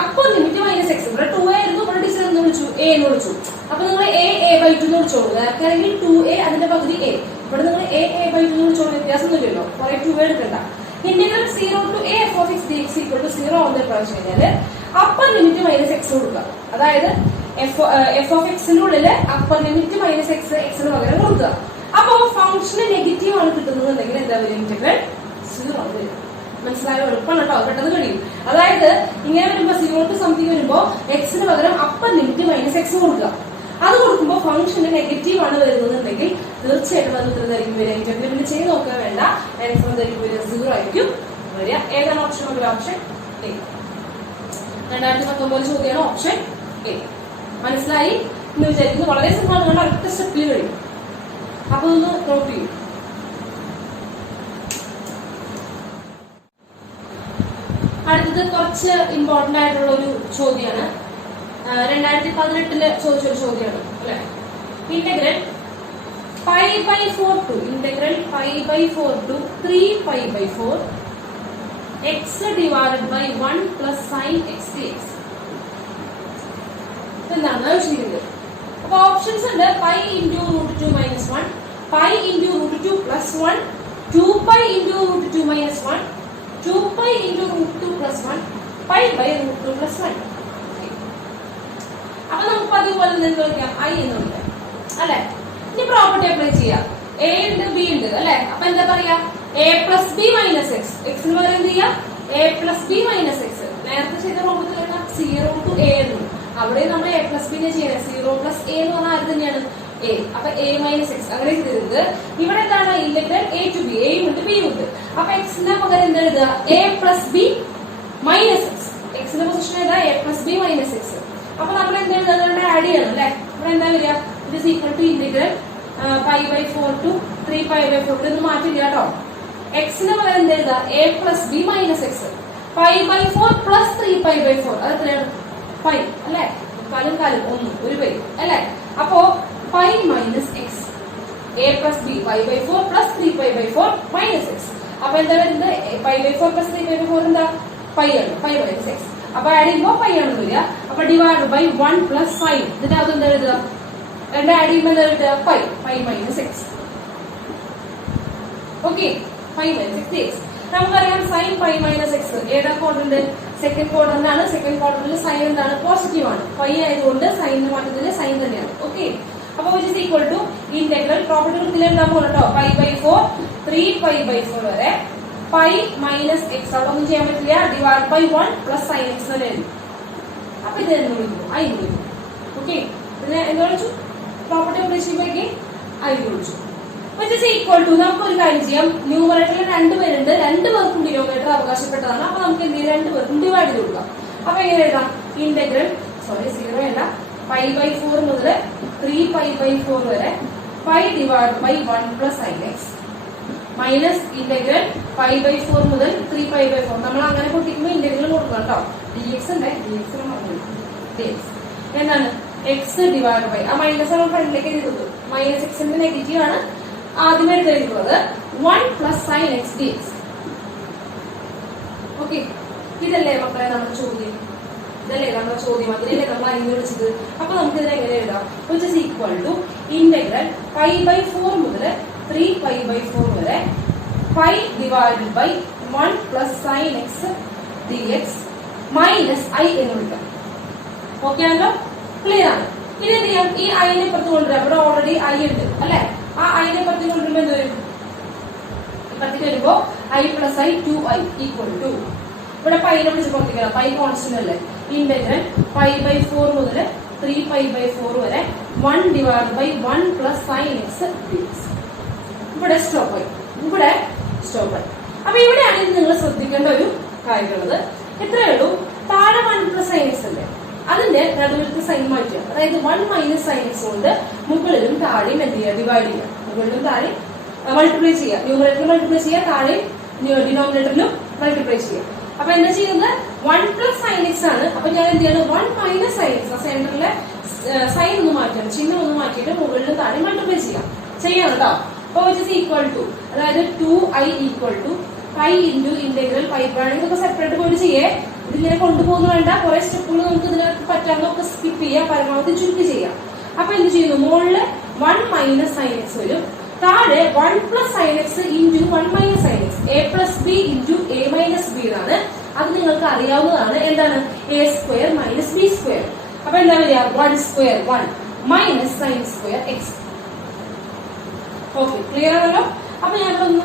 Upper limit minus X. ഇവിടെ 2a ആയിരുന്നു, ഇവിടെ ടീച്ചർ എന്ത് വിളിച്ചു? a എന്ന് വിളിച്ചു. അപ്പൊ നിങ്ങൾ a by 2 എന്ന് വിളിച്ചോളൂ. ആണെങ്കിൽ 2a അതിന്റെ പകുതി a. ഇവിടെ നിങ്ങൾ a by 2 എന്ന് വിളിച്ചോളൂ, വ്യത്യാസമൊന്നുമില്ലല്ലോ. കുറെ 2a എടുക്കണ്ട. Integral 0 to a f of x dx equal to 0 ആവുന്ന എപ്പോഴാണ് വെച്ച് കഴിഞ്ഞാല് അപ്പർ ലിമിറ്റ് മൈനസ് എക്സ് കൊടുക്കുക. അതായത് എഫ് ഓഫ് എക്സിന്റെ ഉള്ളില് അപ്പർ ലിമിറ്റ് മൈനസ് എക്സ് എക്സിന് പകരം കൊടുക്കുക. അപ്പൊ ഫംഗ്ഷന് നെഗറ്റീവ് ആണ് കിട്ടുന്നതെങ്കിൽ എന്താ വരും? ഇന്റഗ്രൽ 0 ആണ് വരും. മനസ്സിലായോ? എളുപ്പമാണ് കേട്ടോ, പെട്ടെന്ന് കഴിയും. അതായത് ഇങ്ങനെ വരുമ്പോ 0 to സംതിങ് വരുമ്പോ എക്സിന് പകരം അപ്പർ ലിമിറ്റ് മൈനസ് എക്സ് കൊടുക്കുക. അത് കൊടുക്കുമ്പോൾ ഫംഗ്ഷന് നെഗറ്റീവ് ആണ് വരുന്നതെങ്കിൽ തീർച്ചയായിട്ടും അത് എന്തായിരിക്കും വരിക? ഇന്റഗ്രൽ പിന്നെ ചെയ്ത് നോക്കാൻ വേണ്ട, ആൻസർ എന്തായിരിക്കും വരിക? 0 ആയിരിക്കും വരിക. ഏതാണ് ഓപ്ഷൻ? ഒരു ഓപ്ഷൻ എ. 2019 ചോദ്യമാണ് ഓപ്ഷൻ എ. മനസ്സിലായി എന്ന് വിചാരിക്കുന്നു. വളരെ സിമ്പിൾ ആണ്, അടുത്ത സ്റ്റെപ്പിൽ കഴിയും. അപ്പൊ ഒന്ന് നോട്ട് ചെയ്യും. അടുത്തത് കുറച്ച് ഇമ്പോർട്ടന്റ് ആയിട്ടുള്ള ഒരു ചോദ്യമാണ്. 2018 ചോദിച്ചൊരു ചോദ്യമാണ് അല്ലെ? Integral pi by 4 to 3π/4 X divided by 1 plus sine X D X എന്താണ് ചോദിക്കുന്നത്? അപ്പൊ ഓപ്ഷൻസ് ഉണ്ട്. Pi into √2 minus 1, pi into √2 plus 1, 2π into √2 minus 1, 2π into √2 plus 1, pi by √2 plus 1. അപ്പൊ നമുക്ക് അതുപോലെ എന്ത് വിളിക്കാം? ഐ എന്ന് വിളിക്കാം അല്ലെ? ഇനി പ്രോപ്പർട്ടി അപ്ലൈ ചെയ്യാം. എ ഉണ്ട്, ബി ഉണ്ട് അല്ലെ? അപ്പൊ എന്താ പറയാ? A plus B minus X. എക്സിന് പകരം എന്ത് ചെയ്യാം? A plus B minus X. നേരത്തെ ചെയ്ത പ്രോപ്പർട്ടി 0 to a എന്ന്. അവിടെ നമ്മൾ എ പ്ലസ് ബിനെ ചെയ്യണം. 0 പ്ലസ് എ എന്ന് പറഞ്ഞാൽ ആര് തന്നെയാണ്? എ. അപ്പൊ എ മൈനസ് എക്സ് അങ്ങനെ ചെയ്തിരുന്നത്. ഇവിടെ എന്താണ്? Integral A to B. എയും ഉണ്ട്, ബിയും ഉണ്ട്. അപ്പൊ എക്സിന്റെ പകരം എന്താ എഴുതുക? A plus B minus X. എക്സിന്റെ പൊസിഷൻ ഏതാ? A plus B minus X. അപ്പൊ നമ്മൾ എന്താ എഴുതുക? ആഡ് ചെയ്യണം അല്ലെ? ഇവിടെ എന്താ വരിക? It is equal to integral π/4 to 3π/4. ഇതൊന്നും മാറ്റില്ല കേട്ടോ. എക്സിന് പകരം എന്താ എഴുതുക? A plus B minus X. π/4 plus 3π/4. അത് എത്രയാണ്? പൈ അല്ലെ? കാലും 1 പൈ അല്ലെ? അപ്പോ pi minus X. A plus B π/4 plus 3π/4 minus X. അപ്പൊ എന്താ വരുന്നത്? π/4 പ്ലസ് 3π/4 എന്താ? പൈ ആണ്. Pi minus X. അപ്പൊ ആഡ് ചെയ്യുമ്പോ പൈ ആണ് വരിക. അപ്പൊ ഡിവൈഡ് ബൈ 1 പ്ലസ് സൈൻ. ഇതിന്റെ അത് എന്താ എഴുതുക? രണ്ട് ആഡ് ചെയ്യുമ്പോൾ എന്താ എഴുതുക? Pi minus X. Okay, pi minus X. നമുക്കറിയാം സൈൻ പൈ മൈനസ് എക്സ് ഏതാ ക്വാഡ്രന്റ്? സെക്കൻഡ് ക്വാഡ്രന്റ് ആണ്. സെക്കൻഡ് ക്വാഡ്രന്റിൽ സൈൻ എന്താണ്? പോസിറ്റീവ് ആണ്. പൈ ആയതുകൊണ്ട് സൈനിന്റെ മാറ്റത്തില് സൈൻ തന്നെയാണ്. ഓക്കെ, അപ്പൊ which is equal to integral property ഇതിലെന്താ പോലെ കേട്ടോ? π/4 3π/4 വരെ പൈ മൈനസ് എക്സ്. അവിടെ ഒന്നും ചെയ്യാൻ പറ്റില്ല. Divide by 1 plus sine X തന്നെ എഴുതി. അപ്പൊ ഇത് എന്ന് വിളിക്കും? ഐ വിളിക്കും. ഓക്കെ, ഇതിനെ എന്താ വിളിച്ചു? പ്രോപ്പർട്ടി ഉപദേശിക്കുമ്പോഴേക്ക് ഐ വിളിച്ചു. which is equal to നമുക്ക് ഒരു കാര്യം ചെയ്യാം. ന്യൂമറേറ്ററിൽ 2 പേരുണ്ട്. 2 പേർക്കും ഡിനോമിനേറ്റർ അവകാശപ്പെട്ടതാണ്. അപ്പൊ നമുക്ക് എന്ത് ചെയ്യാം? 2 പേർക്കും ഡിവൈഡ് ചെയ്ത് കൊടുക്കാം. അപ്പൊ എങ്ങനെ എഴുതാം? ഇന്റഗ്രൽ 0 അല്ല, π/4 മുതൽ 3π/4 വരെ pi divide by 1 plus sine X minus integral pi by 4 മുതൽ 3 പൈ ബൈ 4. നമ്മൾ അങ്ങനെ കൂട്ടിക്കുമ്പോൾ ഇന്റഗ്രൽ കൊടുക്കണം കേട്ടോ. dx ഉണ്ട്, dx എന്താണ് എക്സ് ഡിവൈഡ് ബൈ ആ മൈനസ് നമ്മൾ ഫ്രണ്ടിലേക്ക് എഴുതുന്നത്. മൈനസ് എക്സിന്റെ നെഗറ്റീവ് ആണ് ആദ്യം എടുത്തിരിക്കുന്നത്. 1 plus sine X D X. Okay, ഇതല്ലേ മക്കളെ നമ്മുടെ ചോദ്യം? ഇതല്ലേ നമ്മുടെ ചോദ്യം? അതിനല്ലേ നമ്മൾ അതിന് വിളിച്ചത്? അപ്പൊ നമുക്ക് ഇതിനെ എങ്ങനെ എഴുതാം? Which is equal to integral pi by 4 മുതൽ 3 പൈ ബൈ 4 വരെ pi divided by 1 plus sine X D X minus I എന്ന് വിളിക്കാം. ഓക്കെ ആണല്ലോ? ക്ലിയർ ആണ്. ഇനി എന്ത് ചെയ്യാം? ഈ ഐനെ പുറത്ത് കൊണ്ടുവരാം. ഇവിടെ ഓൾറെഡി ഐ ഉണ്ട് അല്ലെ? ആ ഐനെ പുറത്ത് കൊണ്ടുവരുമ്പോ എന്ത് വരും? ഇപ്പത്തേക്ക് വരുമ്പോ I plus I 2i equal to ഇവിടെ പൈനെ വിളിച്ച് പുറത്തേക്കണം. പൈ കോൺസ്റ്റന്റ് അല്ലേ? ഇന്റഗ്രൽ പൈ ബൈ 4 മുതൽ 3 പൈ ബൈ 4 വരെ 1 divide by 1 plus sine X D X. ഇവിടെ സ്റ്റോപ്പ് ആയി, ഇവിടെ സ്റ്റോപ്പ് ആയി. അപ്പൊ ഇവിടെയാണ് നിങ്ങൾ ശ്രദ്ധിക്കേണ്ട ഒരു കാര്യമുള്ളത്. എത്രയേ ഉള്ളൂ? താഴെ 1 പ്ലസ് സൈൻ എക്സ് അല്ലേ, അതിന്റെ നടുവിലത്തെ സൈൻ മാറ്റുക. അതായത് 1 മൈനസ് സൈൻ എക്സ് കൊണ്ട് മുകളിലും താഴെയും എന്ത് ചെയ്യുക? ഡിവൈഡ് ചെയ്യുക. മുകളിലും താഴെ മൾട്ടിപ്ലൈ ചെയ്യുക. ന്യൂമറേറ്ററിൽ മൾട്ടിപ്ലൈ ചെയ്യുക, താഴെ ഡിനോമിനേറ്ററിലും മൾട്ടിപ്ലൈ ചെയ്യുക. അപ്പൊ എന്താ ചെയ്യുന്നത്? 1 പ്ലസ് സൈൻ എക്സ് ആണ്. അപ്പൊ ഞാൻ എന്ത് ചെയ്യണം? 1 മൈനസ് സൈൻ എക്സ്. ആ സെന്ററിലെ സൈൻ ഒന്ന് മാറ്റണം, ചിഹ്നം ഒന്ന് മാറ്റിയിട്ട് മുകളിലും താഴെ മൾട്ടിപ്ലൈ ചെയ്യാം. ചെയ്യണം കേട്ടോ. അപ്പൊ വിച്ച് ഇസ് ഈക്വൽ ടു, അതായത് 2i equal to pi into integral pi. ഇതൊക്കെ സെപ്പറേറ്റ് പോയിട്ട് ചെയ്യേ. ഇതിങ്ങനെ കൊണ്ടുപോകുന്ന വേണ്ട. കുറെ സ്റ്റെപ്പുകൾ നമുക്ക് ഇതിനകത്ത് പറ്റാവുന്നൊക്കെ സ്കിപ്പ് ചെയ്യാം, പരമാവധി ചുരുക്കി ചെയ്യാം. അപ്പൊ എന്ത് ചെയ്യുന്നു? മുകളില് 1 മൈനസ് സൈൻ എക്സ് വരും, താഴെ 1 plus sine X into 1 minus sine X. A plus B into A minus B എന്നാണ്. അത് നിങ്ങൾക്ക് അറിയാവുന്നതാണ്. എന്താണ്? A square minus B square. അപ്പൊ എന്താ വരിക? 1 square 1 minus sine square X. Okay, clear ആണല്ലോ? അപ്പൊ ഞാനൊന്ന്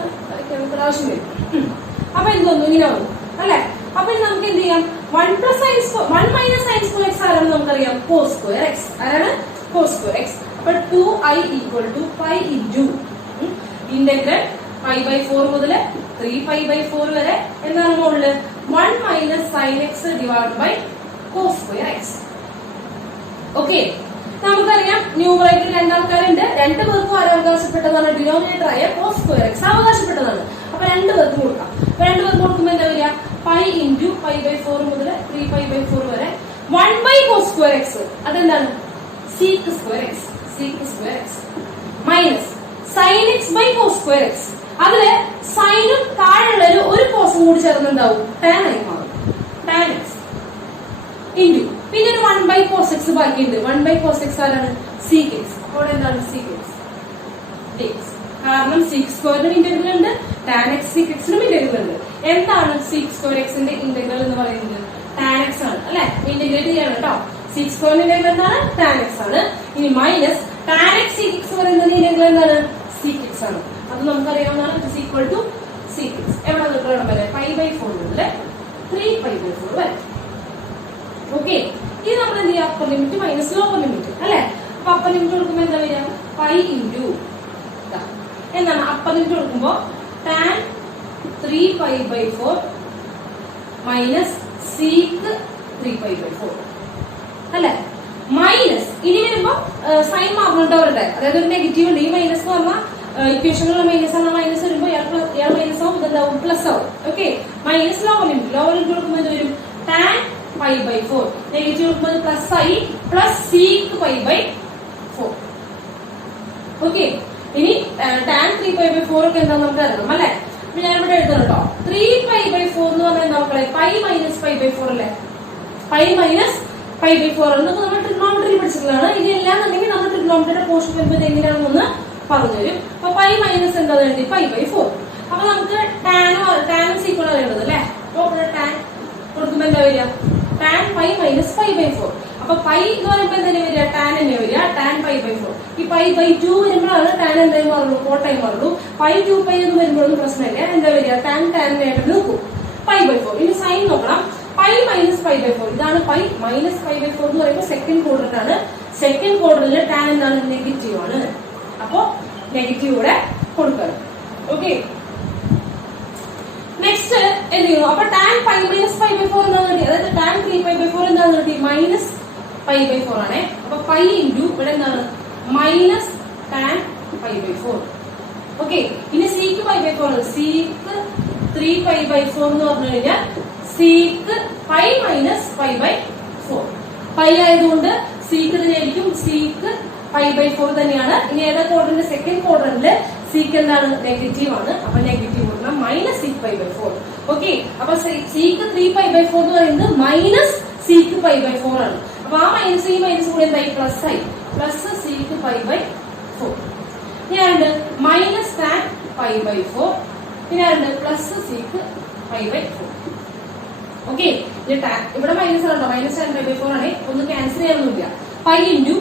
ആവശ്യം വരും. അപ്പൊ എന്തോന്നു ഇങ്ങനെ വന്നു അല്ലെ? അപ്പൊ നമുക്ക് എന്ത് ചെയ്യാം? 1 plus sine square 1 minus sine square x ആരാണ് നമുക്കറിയാം? Cos square x. ആരാണ്? Cos square x. അപ്പൊ 2i equal to pi into integral pi by 4 മുതൽ 3 പൈ ബൈ 4 വരെ എന്താണ് മുകളില്? 1 minus sine X divide by cos square X. Okay, നമുക്കറിയാം numerator രണ്ടാൾക്കാരുണ്ട്. രണ്ടുപേർക്കും അവകാശപ്പെട്ടതാണ്. ഡിനോമിനേറ്റർ ആയ കോസ് സ്ക്വയർ എക്സ് അവകാശപ്പെട്ടതാണ്. അപ്പൊ രണ്ടുപേർക്കും കൊടുക്കാം. അപ്പൊ രണ്ടുപേർക്ക് കൊടുക്കുമ്പോൾ എന്താ വരിക? പൈ ഇൻറ്റു പൈ ബൈ 4 മുതൽ 3 പൈ ബൈ 4 വരെ 1 ബൈ കോസ് സ്ക്വയർ എക്സ്. അതെന്താണ്? Sec square X. Sec square X minus sine X by cos square X. അതില് സൈനും താഴെയുള്ള ഒരു കോസും കൂടി ചേർന്നുണ്ടാവും, ടാൻ ആയി മാറും. ടാൻ എക്സ് ഇൻറ്റു പിന്നെ ഒരു 1 ബൈ കോസ് എക്സ് ബാക്കിയുണ്ട്. 1 ബൈ കോസ് എക്സ് ആരാണ്? Seek X. അപ്പോൾ എന്താണ്? Sec X D X. കാരണം സീക്ക് സ്ക്വയറിനും ഇന്റഗ്രൽ ഉണ്ട്, ടാൻ എക്സ് സീക്ക് എക്സിനും ഇന്റഗ്രൽ ഉണ്ട്. എന്താണ് സീക്ക് സ്ക്വയർ എക്സിന്റെ ഇന്റഗ്രൽ എന്ന് പറയുന്നത്? ടാൻ എക്സ് ആണ് അല്ലെ? ഇന്റഗ്രേറ്റ് ചെയ്യണം കേട്ടോ. സീക്ക് സ്ക്വയറിന്റെ ഇന്റഗ്രൽ എന്താണ്? ടാൻ എക്സ് ആണ്. ഇനി minus tan x sec x പറയുന്നതിന്റെ ഇന്റഗ്രൽ എന്താണ്? സീക്ക് എക്സ് ആണ്. അത് നമുക്കറിയാവുന്നതാണ്. It is equal to sec x. എവിടെ നിൽക്കണം വരെ? പൈ ബൈ 4 മുതൽ 3 പൈ ബൈ 4 വരെ. ഓക്കെ, ഇത് നമ്മൾ എന്ത് ചെയ്യാം? Upper limit minus lower limit അല്ലെ? അപ്പൊ അപ്പർ ലിമിറ്റ് കൊടുക്കുമ്പോൾ എന്താ വരിക? പൈ ഇൻറ്റു എന്താണ്? അപ്പർ ലിമിറ്റ് കൊടുക്കുമ്പോ tan 3 pi by 4 minus sec 3 pi by 4 അല്ലെ? മൈനസ് ഇനി വരുമ്പോ സൈൻ മാറുന്നുണ്ടോ അവരുടെ? അതായത് ഒരു നെഗറ്റീവ് ഉണ്ട്. ഈ മൈനസ് എന്ന് പറഞ്ഞാൽ ഇക്വേഷനിലുള്ള മൈനസ് ആണ്. മൈനസ് വരുമ്പോ ഇയാൾ മൈനസ് ആവും, ഇതെന്താവും? പ്ലസ് ആവും. Okay, minus lower limit. Lower limit കൊടുക്കുമ്പോൾ എന്ത് വരും? Tan pi by 4. നെഗറ്റീവ് കൊടുക്കുമ്പോൾ പ്ലസ് ആയി, plus sec pi by 4. Okay, ഇനി ടാൻ 3 പൈ ബൈ 4 ഒക്കെ എന്താ നമുക്ക് അറിയണം അല്ലെ? അപ്പൊ ഞാനിവിടെ എഴുതണം കേട്ടോ. 3 പൈ ബൈ 4 എന്ന് പറഞ്ഞാൽ നോക്കളെ പൈ മൈനസ് പൈ ബൈ 4 അല്ലേ? പൈ മൈനസ് പൈ ബൈ 4 എന്നൊക്കെ നമ്മൾ ട്രിഗ്നോമെട്രി പഠിച്ചിട്ടുള്ളതാണ്. ഇനി എല്ലാന്നുണ്ടെങ്കിൽ നമ്മൾ ട്രിഗ്നോമെട്രിയുടെ പോർഷൻ വരുമ്പോൾ എങ്ങനെയാണെന്ന് പറഞ്ഞുതരും. അപ്പൊ പൈ മൈനസ് എന്താ വേണ്ടി? Pi by 4. അപ്പൊ നമുക്ക് ടാനും സീക്വൽ അറിയേണ്ടത് അല്ലെ? അപ്പൊ ഇവിടെ ടാൻ കൊടുക്കുമ്പോ എന്താ വരിക? Tan pi minus pi by 4. അപ്പൊ പൈ എന്ന് പറയുമ്പോ എന്താ വരിക? ടാൻ തന്നെ വരിക. Tan pi by 4. ഈ പൈ ബൈ 2 വരുമ്പോഴാണ് ടാൻ എന്തായി മാറുള്ളൂ? 4 ടൈം മാറുള്ളൂ. പൈ 2 പൈ എന്ന് വരുമ്പോഴൊന്നും പ്രശ്നമില്ല. എന്താ വരിക? ടാനായിട്ട് നിൽക്കും. Pi by 4. ഇനി സൈൻ നോക്കണം. Pi minus pi by 4. ഇതാണ് പൈ മൈനസ് പൈ ബൈ 4 എന്ന് പറയുമ്പോൾ സെക്കൻഡ് ക്വാഡ്രന്റ് ആണ്. സെക്കൻഡ് ക്വാഡ്രന്റിൽ ടാൻ എന്താണ്? നെഗറ്റീവ് ആണ്. അപ്പോ നെഗറ്റീവ് ഇവിടെ കൊടുക്കണം. ഓക്കെ, നെക്സ്റ്റ് എന്ത് ചെയ്യുന്നു? അപ്പൊ tan pi minus pi by 4 എന്താന്ന് കിട്ടി? അതായത് ടാൻ 3 പൈ ബൈ 4 എന്താന്ന് കിട്ടി? മൈനസ് പൈ ബൈ 4 ആണ്. അപ്പൊ പൈ ഇൻറ്റു ഇവിടെ എന്താണ്? Minus tan pi by 4. Okay, ഇനി സീക്ക് പൈ ബൈ 4 ആണ്. സീക്ക് 3 പൈ ബൈ 4 എന്ന് പറഞ്ഞു കഴിഞ്ഞാൽ sec pi minus pi by 4. Pi ആയതുകൊണ്ട് സീക്ക് തന്നെയായിരിക്കും. സീക്ക് പൈ ബൈ 4 തന്നെയാണ്. ഇനി ഏതാ ക്വാഡ്രന്റ്? സെക്കൻഡ് ക്വാഡ്രന്റില് സീക്ക് എന്താണ്? നെഗറ്റീവ് ആണ്. അപ്പൊ നെഗറ്റീവ് കൊടുക്കണം. Minus sec pi by 4. Okay, അപ്പൊ സീക്ക് 3 പൈ ബൈ 4 എന്ന് പറയുന്നത് മൈനസ് സീക്ക് പൈ ബൈ 4 ആണ്. അപ്പൊ ആ മൈനസ് ഈ മൈനസ് കൂടെ എന്തായി? പ്ലസ് ആയി. Plus sec pi by 4. ഇനി മൈനസ് ടാൻ പൈ ബൈ 4. പിന്നെ plus sec pi by 4. Okay, ഇവിടെ മൈനസ് ആണോ? മൈനസ് ടാൻ പൈ ബൈ 4 ആണ്. ഒന്നും ക്യാൻസൽ ചെയ്യാനൊന്നുമില്ല. Pi into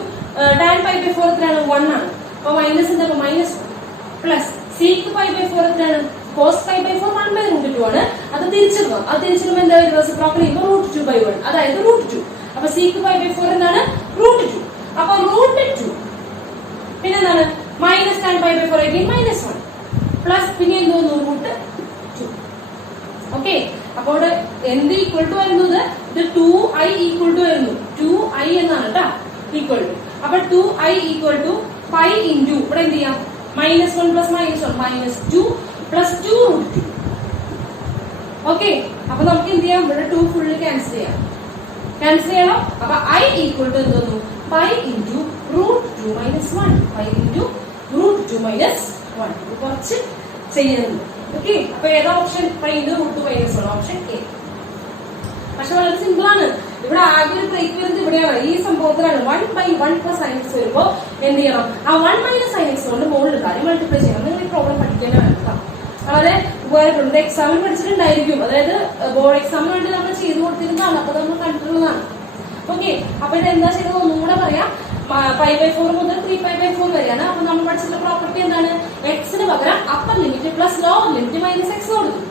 tan pi by 4 എത്രയാണ്? 1 ആണ്. അപ്പൊ മൈനസ് എന്താ? Minus plus sec pi by 4 എത്രയാണ്? കോസ് പൈ ബൈ 4 1 ബൈ √2 ആണ്. അത് തിരിച്ചിടുക. അത് തിരിച്ചിടുമ്പോൾ എന്താ വരുന്നത്? റെസിപ്രോക്കൽ ചെയ്യുമ്പോൾ √2 ബൈ 1, അതായത് √2. അപ്പൊ സീക്ക് പൈ ബൈ 4 എന്താണ്? √2. അപ്പൊ √2 പിന്നെ എന്താണ്? Minus tan pi by 4 again minus 1 plus പിന്നെ എന്ത് വന്നു? √2. ഓക്കെ, അപ്പോൾ എന്ത് ഈക്വൽ ടു വരുന്നത്? ഇത് 2i ഈക്വൽ ടു വരുന്നു. 2i എന്നാണ് കേട്ടോ ഈക്വൽ ടു. അപ്പൊ 2i equal to pi into ഇവിടെ എന്ത് ചെയ്യാം? -1 പ്ലസ് -1 -2 പ്ലസ് 2 √2. ഓക്കെ, അപ്പൊ നമുക്ക് എന്ത് ചെയ്യാം? ഇവിടെ 2 ഫുള്ള് ക്യാൻസൽ ചെയ്യാം. ക്യാൻസൽ ചെയ്യണം. അപ്പൊ i ഈക്വൽ ടു എന്ത് വന്നു? Pi into √2 - 1. Pi into √2 - 1. ഇത് കുറച്ച് ചെയ്യുന്നുണ്ട്. ഓക്കെ, അപ്പൊ ഏതാ option? Pi into √2 - 1, option A. പക്ഷെ വളരെ സിമ്പിൾ ആണ്. ഇവിടെ ആകെ ഒരു ബ്രേക്ക് വരുന്നത് ഇവിടെയാണ്. ഈ സംഭവത്തിലാണ് 1/1 + sin x വരുമ്പോ എന്ത് ചെയ്യണം? ആ 1 - sin x കൊണ്ട് മുകളിൽ കാര്യം മൾട്ടിപ്ലൈ ചെയ്യണം. നിങ്ങൾ ഈ പ്രോബ്ലം പഠിക്കേണ്ടതാണ്. വളരെ ഉപകാരപ്പെടുന്നത്. എക്സാമിന് പഠിച്ചിട്ടുണ്ടായിരിക്കും. അതായത് ബോർഡ് എക്സാമിന് വേണ്ടി നമ്മൾ ചെയ്തു കൊടുത്തിരുന്നതാണ്. അപ്പൊ നമ്മൾ കണ്ടിട്ടുള്ളതാണ്. ഓക്കെ, അപ്പൊ ഇത് എന്താ ചെയ്തത് ഒന്നും കൂടെ പറയാം. പൈ ബൈ 4 മുതൽ 3 പൈ ബൈ 4 വരെയാണ്. അപ്പൊ നമ്മൾ പഠിച്ചിട്ടുള്ള പ്രോപ്പർട്ടി എന്താണ്? എക്സിന് പകരം upper limit plus lower limit minus X കൊടുത്തു.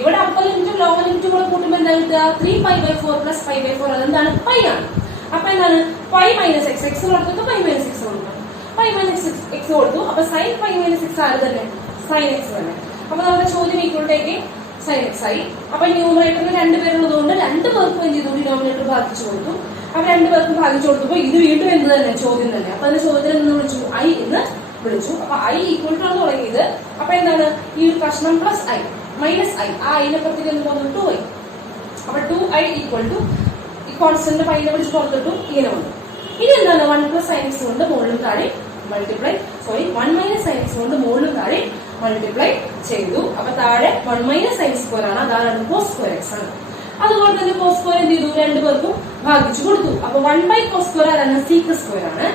ഇവിടെ അപ്പർ ലിമിറ്റും ലോവർ ലിമിറ്റും കൂടെ കൂട്ടുമ്പോൾ എന്താ കിട്ടുക? 3 pi by 4 plus pi by 4. അതെന്താണ്? പൈ ആണ്. അപ്പൊ എന്താണ്? Pi minus X. എക്സ് കൊടുത്തിട്ട് പൈ മൈനസ് എക്സ് കൊടുക്കണം. പൈ മൈനസ് എക്സ് കൊടുത്തു. അപ്പൊ സൈൻ പൈ മൈനസ് എക്സ് ആര് തന്നെ? സൈൻ എക്സ് തന്നെ. അപ്പൊ നമ്മുടെ ചോദ്യം ഈക്വൽട്ടേക്ക് സൈൻ എക്സ് ആയി. അപ്പൊ ന്യൂമറേറ്ററിന് 2 പേരുള്ളതുകൊണ്ട് 2 പേർക്കും എന്ത് ചെയ്തു? ഡിനോമിനേറ്റർ ഭാഗിച്ചു കൊടുത്തു. അപ്പൊ 2 പേർക്കും ഭാഗിച്ചു കൊടുത്തപ്പോ ഇത് വീണ്ടും എന്ത് തന്നെ? ചോദ്യം തന്നെ. അപ്പൊ അതിന്റെ ചോദ്യം എന്ന് വിളിച്ചു? ഐ എന്ന് വിളിച്ചു. അപ്പൊ ഐ ഈക്വൽ ടു ആണ് തുടങ്ങിയത്. അപ്പൊ എന്താണ്? ഈ ഒരു പ്രശ്നം പ്ലസ് ഐ മൈനസ് ഐ. ആ ഐനപ്പുറത്തേക്ക് എന്ത് വന്നു? 2i. അപ്പൊ 2i ഈക്വൽ ടു ഈ കോൺസ്റ്റന്റ് പൈനെ വിളിച്ച് പുറത്തിട്ടു. ഇങ്ങനെ വന്നു. ഇനി എന്താണ്? 1 + sin x കൊണ്ട് മുകളിലും താഴെ മൾട്ടിപ്ലൈ 1 - sin x കൊണ്ട് മുകളിലും താഴെ മൾട്ടിപ്ലൈ ചെയ്തു. അപ്പൊ താഴെ 1 - sin² ആണ്. അതാണ് cos² x ആണ്. അതുപോലെ തന്നെ cos² എന്ത് ചെയ്തു? 2 പേർക്കും ഭാഗിച്ചു കൊടുത്തു. അപ്പൊ 1 cos² ആരാണ്? sec² ആണ്.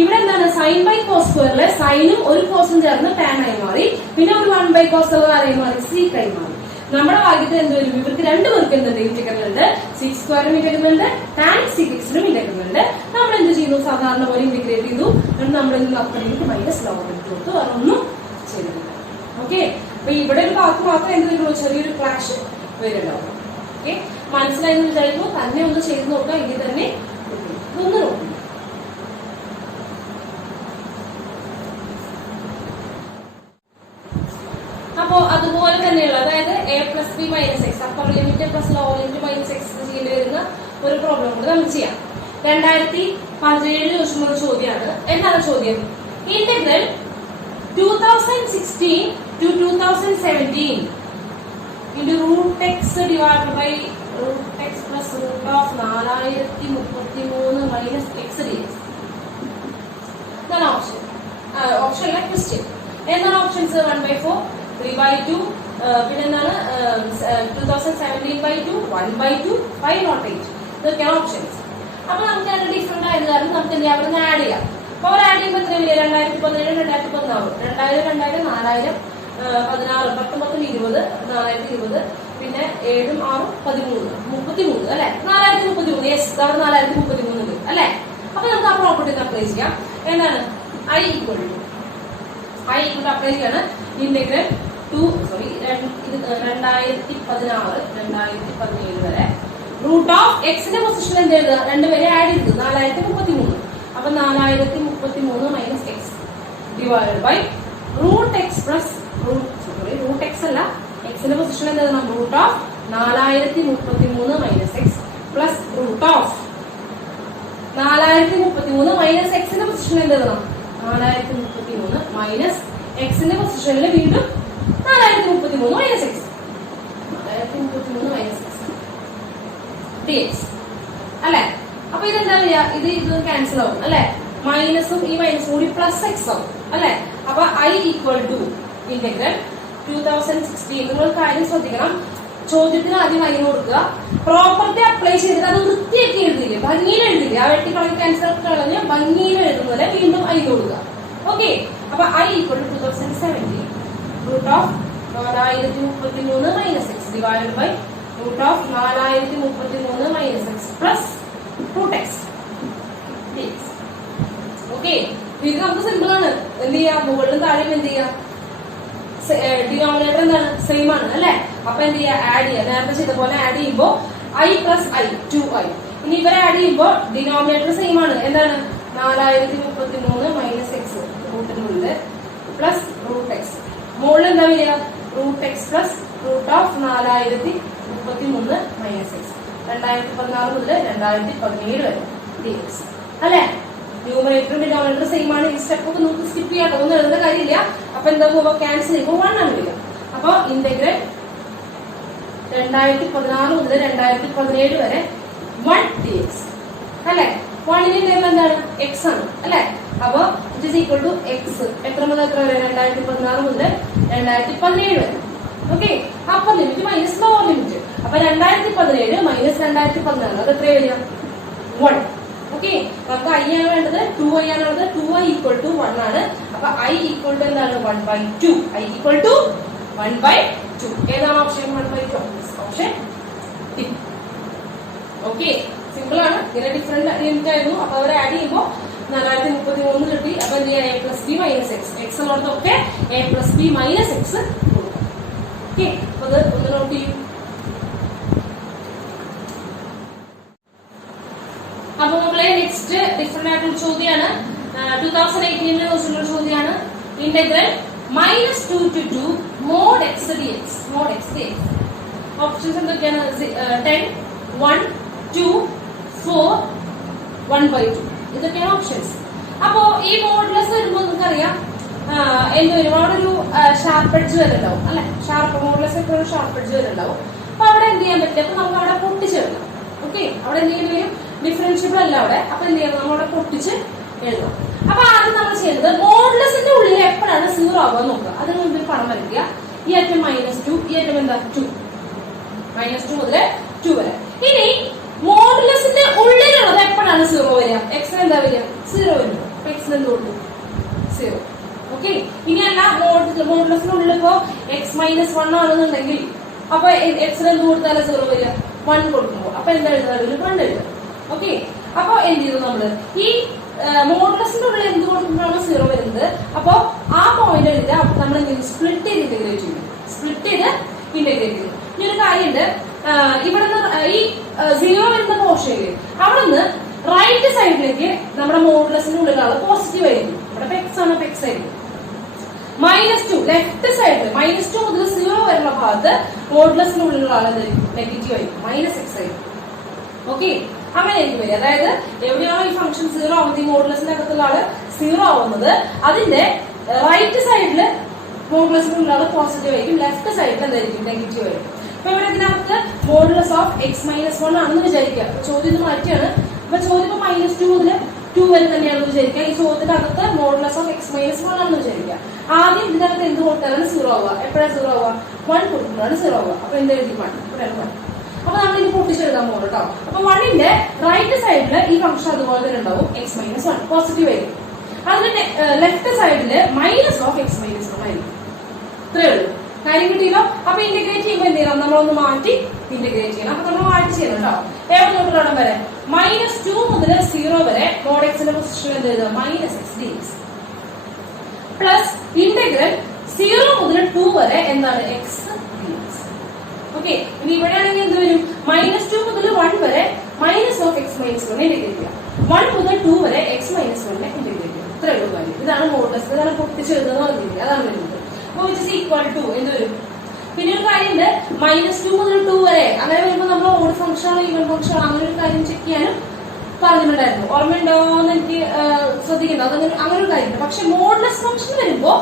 ഇവിടെ എന്താണ്? sin/cos² സൈനും ഒരു കോസും ചേർന്ന് tan ആയി മാറി. പിന്നെ ഒരു 1 cos ആയി മാറി? sec ആയി മാറി. നമ്മുടെ ഭാഗ്യത്തിൽ എന്ത് വരും? ഇവർക്ക് 2 പേർക്ക് എന്തുണ്ട്? ഇന്റഗ്രൽ ഉണ്ട്. sec² ഇന്റഗ്രൽ ഉണ്ട്, tan sec x ഇന്റഗ്രൽ ഉണ്ട്. നമ്മൾ എന്ത് ചെയ്യുന്നു? സാധാരണ പോലെ ഇന്റഗ്രേറ്റ് ചെയ്തു. നമ്മൾ upper limit minus lower limit കൊടുത്തു. അതൊന്നും ചെയ്തിട്ടില്ല. ഓക്കെ, അപ്പൊ ഇവിടെ ഒരു വാക്ക് മാത്രം എന്ത് വരുള്ളൂ? ചെറിയൊരു ക്ലാഷ് വരുന്നുണ്ടാവും. ഓക്കെ, മനസ്സിലായെന്ന് വിചാരിക്കുമ്പോൾ തന്നെ ഒന്ന് ചെയ്ത് നോക്കാം. എങ്കിൽ തന്നെ ഇതൊന്ന് നോക്കും. അപ്പോ അതുപോലെ തന്നെയുള്ള, അതായത് a + b - x upper limit plus lower limit minus X ചെയ്യേണ്ടി വരുന്ന ഒരു പ്രോബ്ലം കൂടെ നമുക്ക് ചെയ്യാം. 2017 ചോദിച്ചുള്ള ചോദ്യമാണ്. എന്താണ് ചോദ്യം? Integral 2016 to 2017 into √x divided by √x plus √4033 minus x dx. ഇതാണ് ഓപ്ഷൻ. ഓപ്ഷൻ അല്ല, ക്വസ്റ്റ്യൻ. എന്താണ് ഓപ്ഷൻസ്? 1/4, 3/2, പിന്നെ എന്താണ് 2017/2, 1/2, 5/8. ഇതൊക്കെയാണ് ഓപ്ഷൻസ്. അപ്പൊ നമുക്ക് അതിന്റെ ഡിഫറെന്റ് ആയത് കാരണം നമുക്ക് എന്ത് ചെയ്യാം? അവിടെ നിന്ന് ആഡ് ചെയ്യാം. അപ്പൊ അവർ ആഡ് ചെയ്യുമ്പോൾ എത്ര വരിക? 2017, 2016, 2000, 4000, 16, 10, 20, 4020, പിന്നെ 7, 6, 13, 33 അല്ലെ? 4033. യെസ്, അവിടെ 4033 ഉണ്ട് അല്ലെ? അപ്പൊ നമുക്ക് ആ പ്രോപ്പർട്ടി അപ്ലൈ ചെയ്യാം. എന്താണ്? ഐ ഈക്വൽ ടു അപ്ലൈ ചെയ്യാണ്. ഇന്റഗ്രൽ 2016, 2017 വരെ റൂട്ട് ഓഫ് എക്സിന്റെ പൊസിഷൻ എന്ത് ചെയ്ത്? 2 പേരെ ആഡ് ചെയ്തു. 4033. അപ്പൊ 4033 minus X divide by √x plus √x അല്ല, എക്സിന്റെ പൊസിഷൻ എന്ത് ചെയ്യണം? Root of 4033 minus X plus root of 4033 minus എക്സിന്റെ പൊസിഷൻ എന്ത് ചെയ്യണം? 4033 മൈനസ് എക്സിന്റെ പൊസിഷനിൽ വീണ്ടും 4033 minus X 4033 minus X dx അല്ലെ. അപ്പൊ ഇതെന്താ വരിക? ഇത് ക്യാൻസൽ ആവും അല്ലെ. മൈനസും ഈ മൈനസും കൂടി പ്ലസ് എക്സ് ആവും അല്ലെ. അപ്പൊ I ഈക്വൽ ടു ഇന്റഗ്രൽ 2016. നിങ്ങൾ കാര്യം ശ്രദ്ധിക്കണം, ചോദ്യത്തിന് ആദ്യം I കൊടുക്കുക, പ്രോപ്പർട്ടി അപ്ലൈ ചെയ്തിട്ട് അത് വൃത്തിയാക്കി എഴുതില്ലേ, ഭംഗിയിൽ എഴുതില്ലേ, ആ വെട്ടിക്കളഞ്ഞ് ക്യാൻസൽ കളഞ്ഞ് ഭംഗിയിൽ എഴുതുന്നത് വീണ്ടും I കൊടുക്കുക. ഓക്കെ. അപ്പൊ I equal to 2017 root of 4033 minus X divide by root of 4033 minus X plus root X. Okay. ഇത് നമുക്ക് സിമ്പിൾ ആണ്. എന്ത് ചെയ്യാം? മുകളിലും താഴെയും എന്ത് ചെയ്യാം? ഡിനോമിനേറ്റർ എന്താണ്? സെയിം ആണ് അല്ലെ. അപ്പൊ എന്ത് ചെയ്യാ? ആഡ് ചെയ്യാം. നേരത്തെ ചെയ്ത പോലെ ആഡ് ചെയ്യുമ്പോ I പ്ലസ് I 2I. ഇനി ഇവരെ ആഡ് ചെയ്യുമ്പോ ഡിനോമിനേറ്റർ സെയിം ആണ്. എന്താണ്? 4033 മൈനസ് എക്സ് റൂട്ടിനുള്ളിൽ പ്ലസ് റൂട്ട് എക്സ്. മുകളിൽ എന്താ വരിക? Root x plus root of 4033 minus x. 2016 മുതൽ 2017 വരെ dx അല്ലെ. ന്യൂമറേറ്ററും ഡിനോമിനേറ്ററും സെയിം ആണ്. ഈ സ്റ്റെപ്പ് ഒക്കെ നമുക്ക് സ്കിപ്പ് ചെയ്യാട്ടോ, ഒന്നും എഴുതുന്ന കാര്യമില്ല. അപ്പൊ എന്താ പോകുമ്പോ ക്യാൻസൽ ചെയ്യുമ്പോൾ 1 ആണ് വരിക. അപ്പൊ ഇന്റഗ്രൽ 2016 മുതൽ 2017 വരെ 1 dx അല്ലെ. 1ന്റെ ടേബിൾ എന്താണ്? x ആണ് അല്ലെ. അപ്പൊ it is equal to X എത്ര മുതൽ എത്ര വരെ? 2016 മുതൽ 2017 വരെ. Okay. Upper limit minus lower limit. അപ്പൊ 2017 മൈനസ് 2016 അത് എത്ര വരിക? 1. ഓക്കെ. നമുക്ക് I ആണ് വേണ്ടത്, 2I ആണ് വേണ്ടത്. 2I ഈക്വൽ ടു 1 ആണ്. അപ്പൊ I ഈക്വൽ ടു എന്താണ്? 1/2. I equal to 1/2. ഏതാണ് option? 1/2. Option D. Okay. Simple ആണ്. ഇങ്ങനെ ഡിഫറെന്റ് ലിമിറ്റ് ആയിരുന്നു. അപ്പൊ അവർ ആഡ് ചെയ്യുമ്പോൾ 4033 കിട്ടി. അപ്പൊ എന്ത് ചെയ്യാം? A plus B minus X. X ഉള്ളതൊക്കെ A plus B minus X കൊടുക്കാം. ഓക്കെ. അപ്പൊ അത് ഒന്ന് നോട്ട് ചെയ്യും. അപ്പൊ നമ്മളെ നെക്സ്റ്റ് ഡിഫറെന്റ് ആയിട്ടുള്ള ചോദ്യമാണ്. 2018 ചോദിച്ചിട്ടുള്ള ചോദ്യമാണ്. Integral -2 to 2 mod x dx. mod x dx. Options എന്തൊക്കെയാണ്? 10, 1, 2, 4, 1/2. ഇതൊക്കെയാണ് ഓപ്ഷൻസ്. അപ്പോ ഈ മോഡുലസ് വരുമ്പോൾ നിങ്ങൾക്കറിയാം എന്ത് വരും? അവിടെ ഒരു ഷാർപ്പ് എഡ്ജ് വരെ ഉണ്ടാവും അല്ലെ. ഷാർപ്പ് മോഡുലസ് ഒക്കെ ഒരു ഷാർപ്പ് എഡ്ജ് വരെ ഉണ്ടാവും. അപ്പൊ അവിടെ എന്ത് ചെയ്യാൻ പറ്റില്ല? അപ്പൊ നമുക്ക് അവിടെ പൊട്ടിച്ചെടുക്കാം. ഓക്കെ. അവിടെ എന്തെങ്കിലും വരും? ഡിഫറൻഷ്യബിൾ അല്ല അവിടെ. അപ്പൊ എന്ത് ചെയ്യണം? നമ്മളവിടെ പൊട്ടിച്ച് എഴുതാം. അപ്പൊ ആദ്യം നമ്മൾ ചെയ്യുന്നത് മോഡുലസിന്റെ ഉള്ളിൽ എപ്പോഴാണ് 0 ആവുക നോക്കുക. അതിന് മുമ്പിൽ പണം വരയ്ക്കുക. ഈ അറ്റം -2, ഈ അറ്റം എന്താ? 2. -2 മുതൽ 2 വരെ. ഇനി മോഡുലസിന്റെ ഉള്ളിലുള്ളത് എപ്പോഴാണ് 0 വരിക? എക്സിന് എന്താ വരിക? 0 വരും. അപ്പൊ എക്സിന് എന്ത് കൊടുക്കും? 0. ഓക്കെ. ഇനിയല്ല മോഡുലസിനുള്ളിൽ ഇപ്പോ x-1 ആണെന്നുണ്ടെങ്കിൽ അപ്പൊ എക്സിന് എന്ത് കൊടുത്താലും 0 വരിക? 1 കൊടുക്കുമ്പോൾ. അപ്പൊ എന്താ എഴുതാൻ? 1 എഴുതുക. ഓക്കെ. അപ്പൊ എന്ത് ചെയ്തു നമ്മള്? ഈ മോഡുലസിന്റെ ഉള്ളിൽ എന്ത് കൊടുക്കുമ്പോഴാണ് 0 വരുന്നത്? അപ്പൊ ആ പോയിന്റ് എഴുതുക. അപ്പൊ നമ്മൾ സ്പ്ലിറ്റ് ചെയ്ത് ഇന്റഗ്രേറ്റ് ചെയ്യും. സ്പ്ലിറ്റ് ചെയ്ത് ഇന്റഗ്രേറ്റ് ചെയ്യും. ഇനി ഒരു കാര്യമുണ്ട്, ഇവിടെ ഈ 0 വരുന്ന പോർഷനില് അവിടെ നിന്ന് റൈറ്റ് സൈഡിലേക്ക് നമ്മുടെ മോഡുലസിന്റെ ഉള്ളിലുള്ള പോസിറ്റീവ് ആയിരിക്കും. ഇവിടെ എക്സ് ആണ്, എക്സ് ആയിരിക്കും. -2 ലെഫ്റ്റ് സൈഡിൽ -2 മുതൽ 0 വരുന്ന ഭാഗത്ത് മോഡുലസിന്റെ ഉള്ളിലുള്ള ആളെന്തായിരിക്കും? നെഗറ്റീവ് ആയിരിക്കും. -x ആയിരിക്കും. ഓക്കെ. അങ്ങനെ ആയിരിക്കും വരിക. അതായത് എവിടെയാണോ ഈ ഫംഗ്ഷൻ 0 ആവുന്നത്, ഈ മോഡുലസിന്റെ അകത്തുള്ള ആള് 0 ആവുന്നത്, അതിന്റെ റൈറ്റ് സൈഡില് മോഡുലസിന്റെ ഉള്ളിലുള്ള ആള് പോസിറ്റീവ് ആയിരിക്കും. ലെഫ്റ്റ് സൈഡിൽ എന്തായിരിക്കും? നെഗറ്റീവ് ആയിരിക്കും. അപ്പൊ ഇവിടെ ഇതിനകത്ത് മോഡുലസ് ഓഫ് x-1 ആണെന്ന് വിചാരിക്കുക. ചോദ്യം ഇത് മാറ്റിയാണ്. അപ്പൊ ചോദ്യം ഇപ്പൊ -2 മുതൽ 2 വരെ തന്നെയാണെന്ന് വിചാരിക്കുക. ഈ ചോദ്യത്തിന്റെ അകത്ത് മോഡുലസ് ഓഫ് x-1 ആണെന്ന് വിചാരിക്കുക. ആദ്യം ഇതിന്റെ അകത്ത് എന്ത് കൊടുത്താലാണ് 0 ആവുക? എപ്പോഴാണ് 0 ആവുക? 1 കൊടുക്കുമ്പോഴാണ് 0 ആവുക. അപ്പൊ എന്ത് എഴുതി? 1. ഇവിടെ 1. അപ്പൊ നമ്മൾ ഇത് പൊട്ടിച്ചെഴുതാൻ പോകും കേട്ടോ. അപ്പൊ 1ന്റെ റൈറ്റ് സൈഡില് ഈ ഫംഗ്ഷൻ അതുപോലെ തന്നെ ഉണ്ടാവും, x-1 പോസിറ്റീവ് ആയിരിക്കും. അതിന്റെ ലെഫ്റ്റ് സൈഡില് മൈനസ് ഓഫ് x-1 ആയിരിക്കും. ഇത്രയേ ഉള്ളൂ. കാര്യം കിട്ടിയല്ലോ. അപ്പൊ ഇന്റഗ്രേറ്റ് ചെയ്യുമ്പോൾ എന്ത് ചെയ്യണം? നമ്മളൊന്ന് മാറ്റി ഇന്റഗ്രേറ്റ് ചെയ്യണം. അപ്പൊ നമ്മൾ മാറ്റി ചെയ്യണം കേട്ടോ. എവിടെ നോക്കിലാണ് വരെ? -2 മുതൽ 0 വരെ mod x-ന്റെ പൊസിഷൻ എന്ത് എഴുതുക? -x dx പ്ലസ് ഇന്റഗ്രൽ 0 മുതൽ 2 വരെ എന്താണ്? x dx. ഓക്കെ. ഇനി ഇവിടെയാണെങ്കിൽ എന്ത് വരും? -2 മുതൽ 1 വരെ മൈനസ് ഓഫ് x-1 ഇന്റഗ്രേറ്റ് ചെയ്യാം. 1 മുതൽ 2 വരെ x-1 ഇന്റഗ്രേറ്റ് ചെയ്യാം. ഇത്രയേ ഉള്ളൂ കാര്യം. ഇതാണ് മോഡുലസ്. ഇതാണ് പൊട്ടിച്ചെഴുതുന്നത് പറഞ്ഞില്ലേ, അതാണ് വരുന്നത്. അപ്പൊ വിച്ച് ഈസ് ഈക്വൽ ടു എന്ത് വരും? പിന്നെ ഒരു കാര്യമുണ്ട്, -2 മുതൽ 2 വരെ അങ്ങനെ വരുമ്പോൾ നമ്മൾ ഓഡ് ഫംഗ്ഷൻ ആണോ ഈവൻ ഫംഗ്ഷൻ ആണോ അങ്ങനെ ഒരു കാര്യം ചെക്ക് ചെയ്യാനും പറഞ്ഞിട്ടുണ്ടായിരുന്നു. ഓർമ്മയുണ്ടോന്ന് എനിക്ക് ശ്രദ്ധിക്കണ്ട. അതങ്ങനെ അങ്ങനെ ഒരു കാര്യമുണ്ട്. പക്ഷെ മോഡുലസ് ഫംഗ്ഷൻ വരുമ്പോ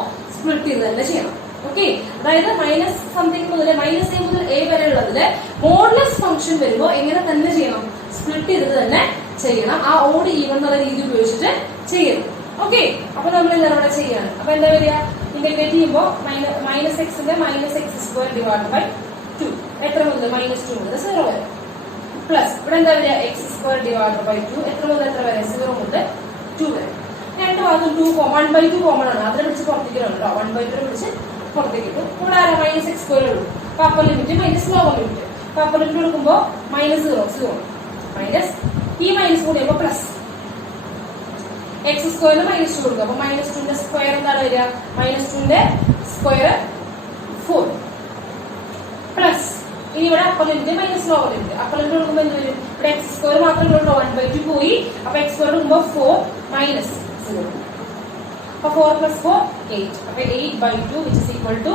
സ്പ്ലിറ്റ് ചെയ്ത് തന്നെ ചെയ്യണം. ഓക്കെ, അതായത് മൈനസ് സംതിങ് മുതൽ മൈനസ് എ മുതൽ എ വരെ ഉള്ളതില് മോഡുലസ് ഫംഗ്ഷൻ വരുമ്പോ എങ്ങനെ തന്നെ ചെയ്യണം, സ്പ്ലിറ്റ് ചെയ്തിട്ട് തന്നെ ചെയ്യണം. ആ ഓഡ് ഈവൻ എന്നുള്ള രീതി ഉപയോഗിച്ചിട്ട് ചെയ്യണം. ഓക്കെ, അപ്പൊ നമ്മൾ എന്താണ് ഇവിടെ ചെയ്യാണ്. അപ്പൊ എന്താ വരിക, ഇന്റഗ്രേറ്റ് ചെയ്യുമ്പോൾ മൈനസ് എക്സിന്റെ minus X square divide by 2 എത്ര മുതൽ -2 മുതൽ 0 വരെ പ്ലസ് ഇവിടെ എന്താ വരിക എക്സ് സ്ക്വയർ ഡിവൈഡ് ബൈ 2 എത്ര മുതൽ എത്ര വരെ 0 മുതൽ 2 വരെ. രണ്ട് ഭാഗത്തും 1/2 കോമൺ ആണ്, അതിനെ പിടിച്ച് പുറത്തേക്ക് ഇടണം കേട്ടോ. 1/2 പിടിച്ച് പുറത്തേക്ക് ഇട്ടു. ഇവിടെ ആരാ മൈനസ് എക്സ് സ്ക്വയർ ഉള്ളൂ. അപ്പൊ upper limit minus lower limit. അപ്പൊ അപ്പർ ലിമിറ്റ് കൊടുക്കുമ്പോൾ -0 മൈനസ് ഈ മൈനസ് കൂടി ആകുമ്പോൾ പ്ലസ് എക്സ് സ്ക്വയറിന് -2 കൊടുക്കുക. അപ്പൊ -2ന്റെ സ്ക്വയർ എന്താണ് വരിക, -2ന്റെ സ്ക്വയർ 4 പ്ലസ് ഇനി ഇവിടെ upper limit minus lower limit. Upper limit കൊടുക്കുമ്പോൾ എന്ത് വരും, ഇവിടെ എക്സ് സ്ക്വയർ മാത്രമേ ഉള്ളൂ, 1/2 പോയി. അപ്പൊ എക്സ് സ്ക്വയർ കൊടുക്കുമ്പോൾ 4 മൈനസ് 0. അപ്പൊ 4 + 4 8. അപ്പൊ 8/2 which is equal to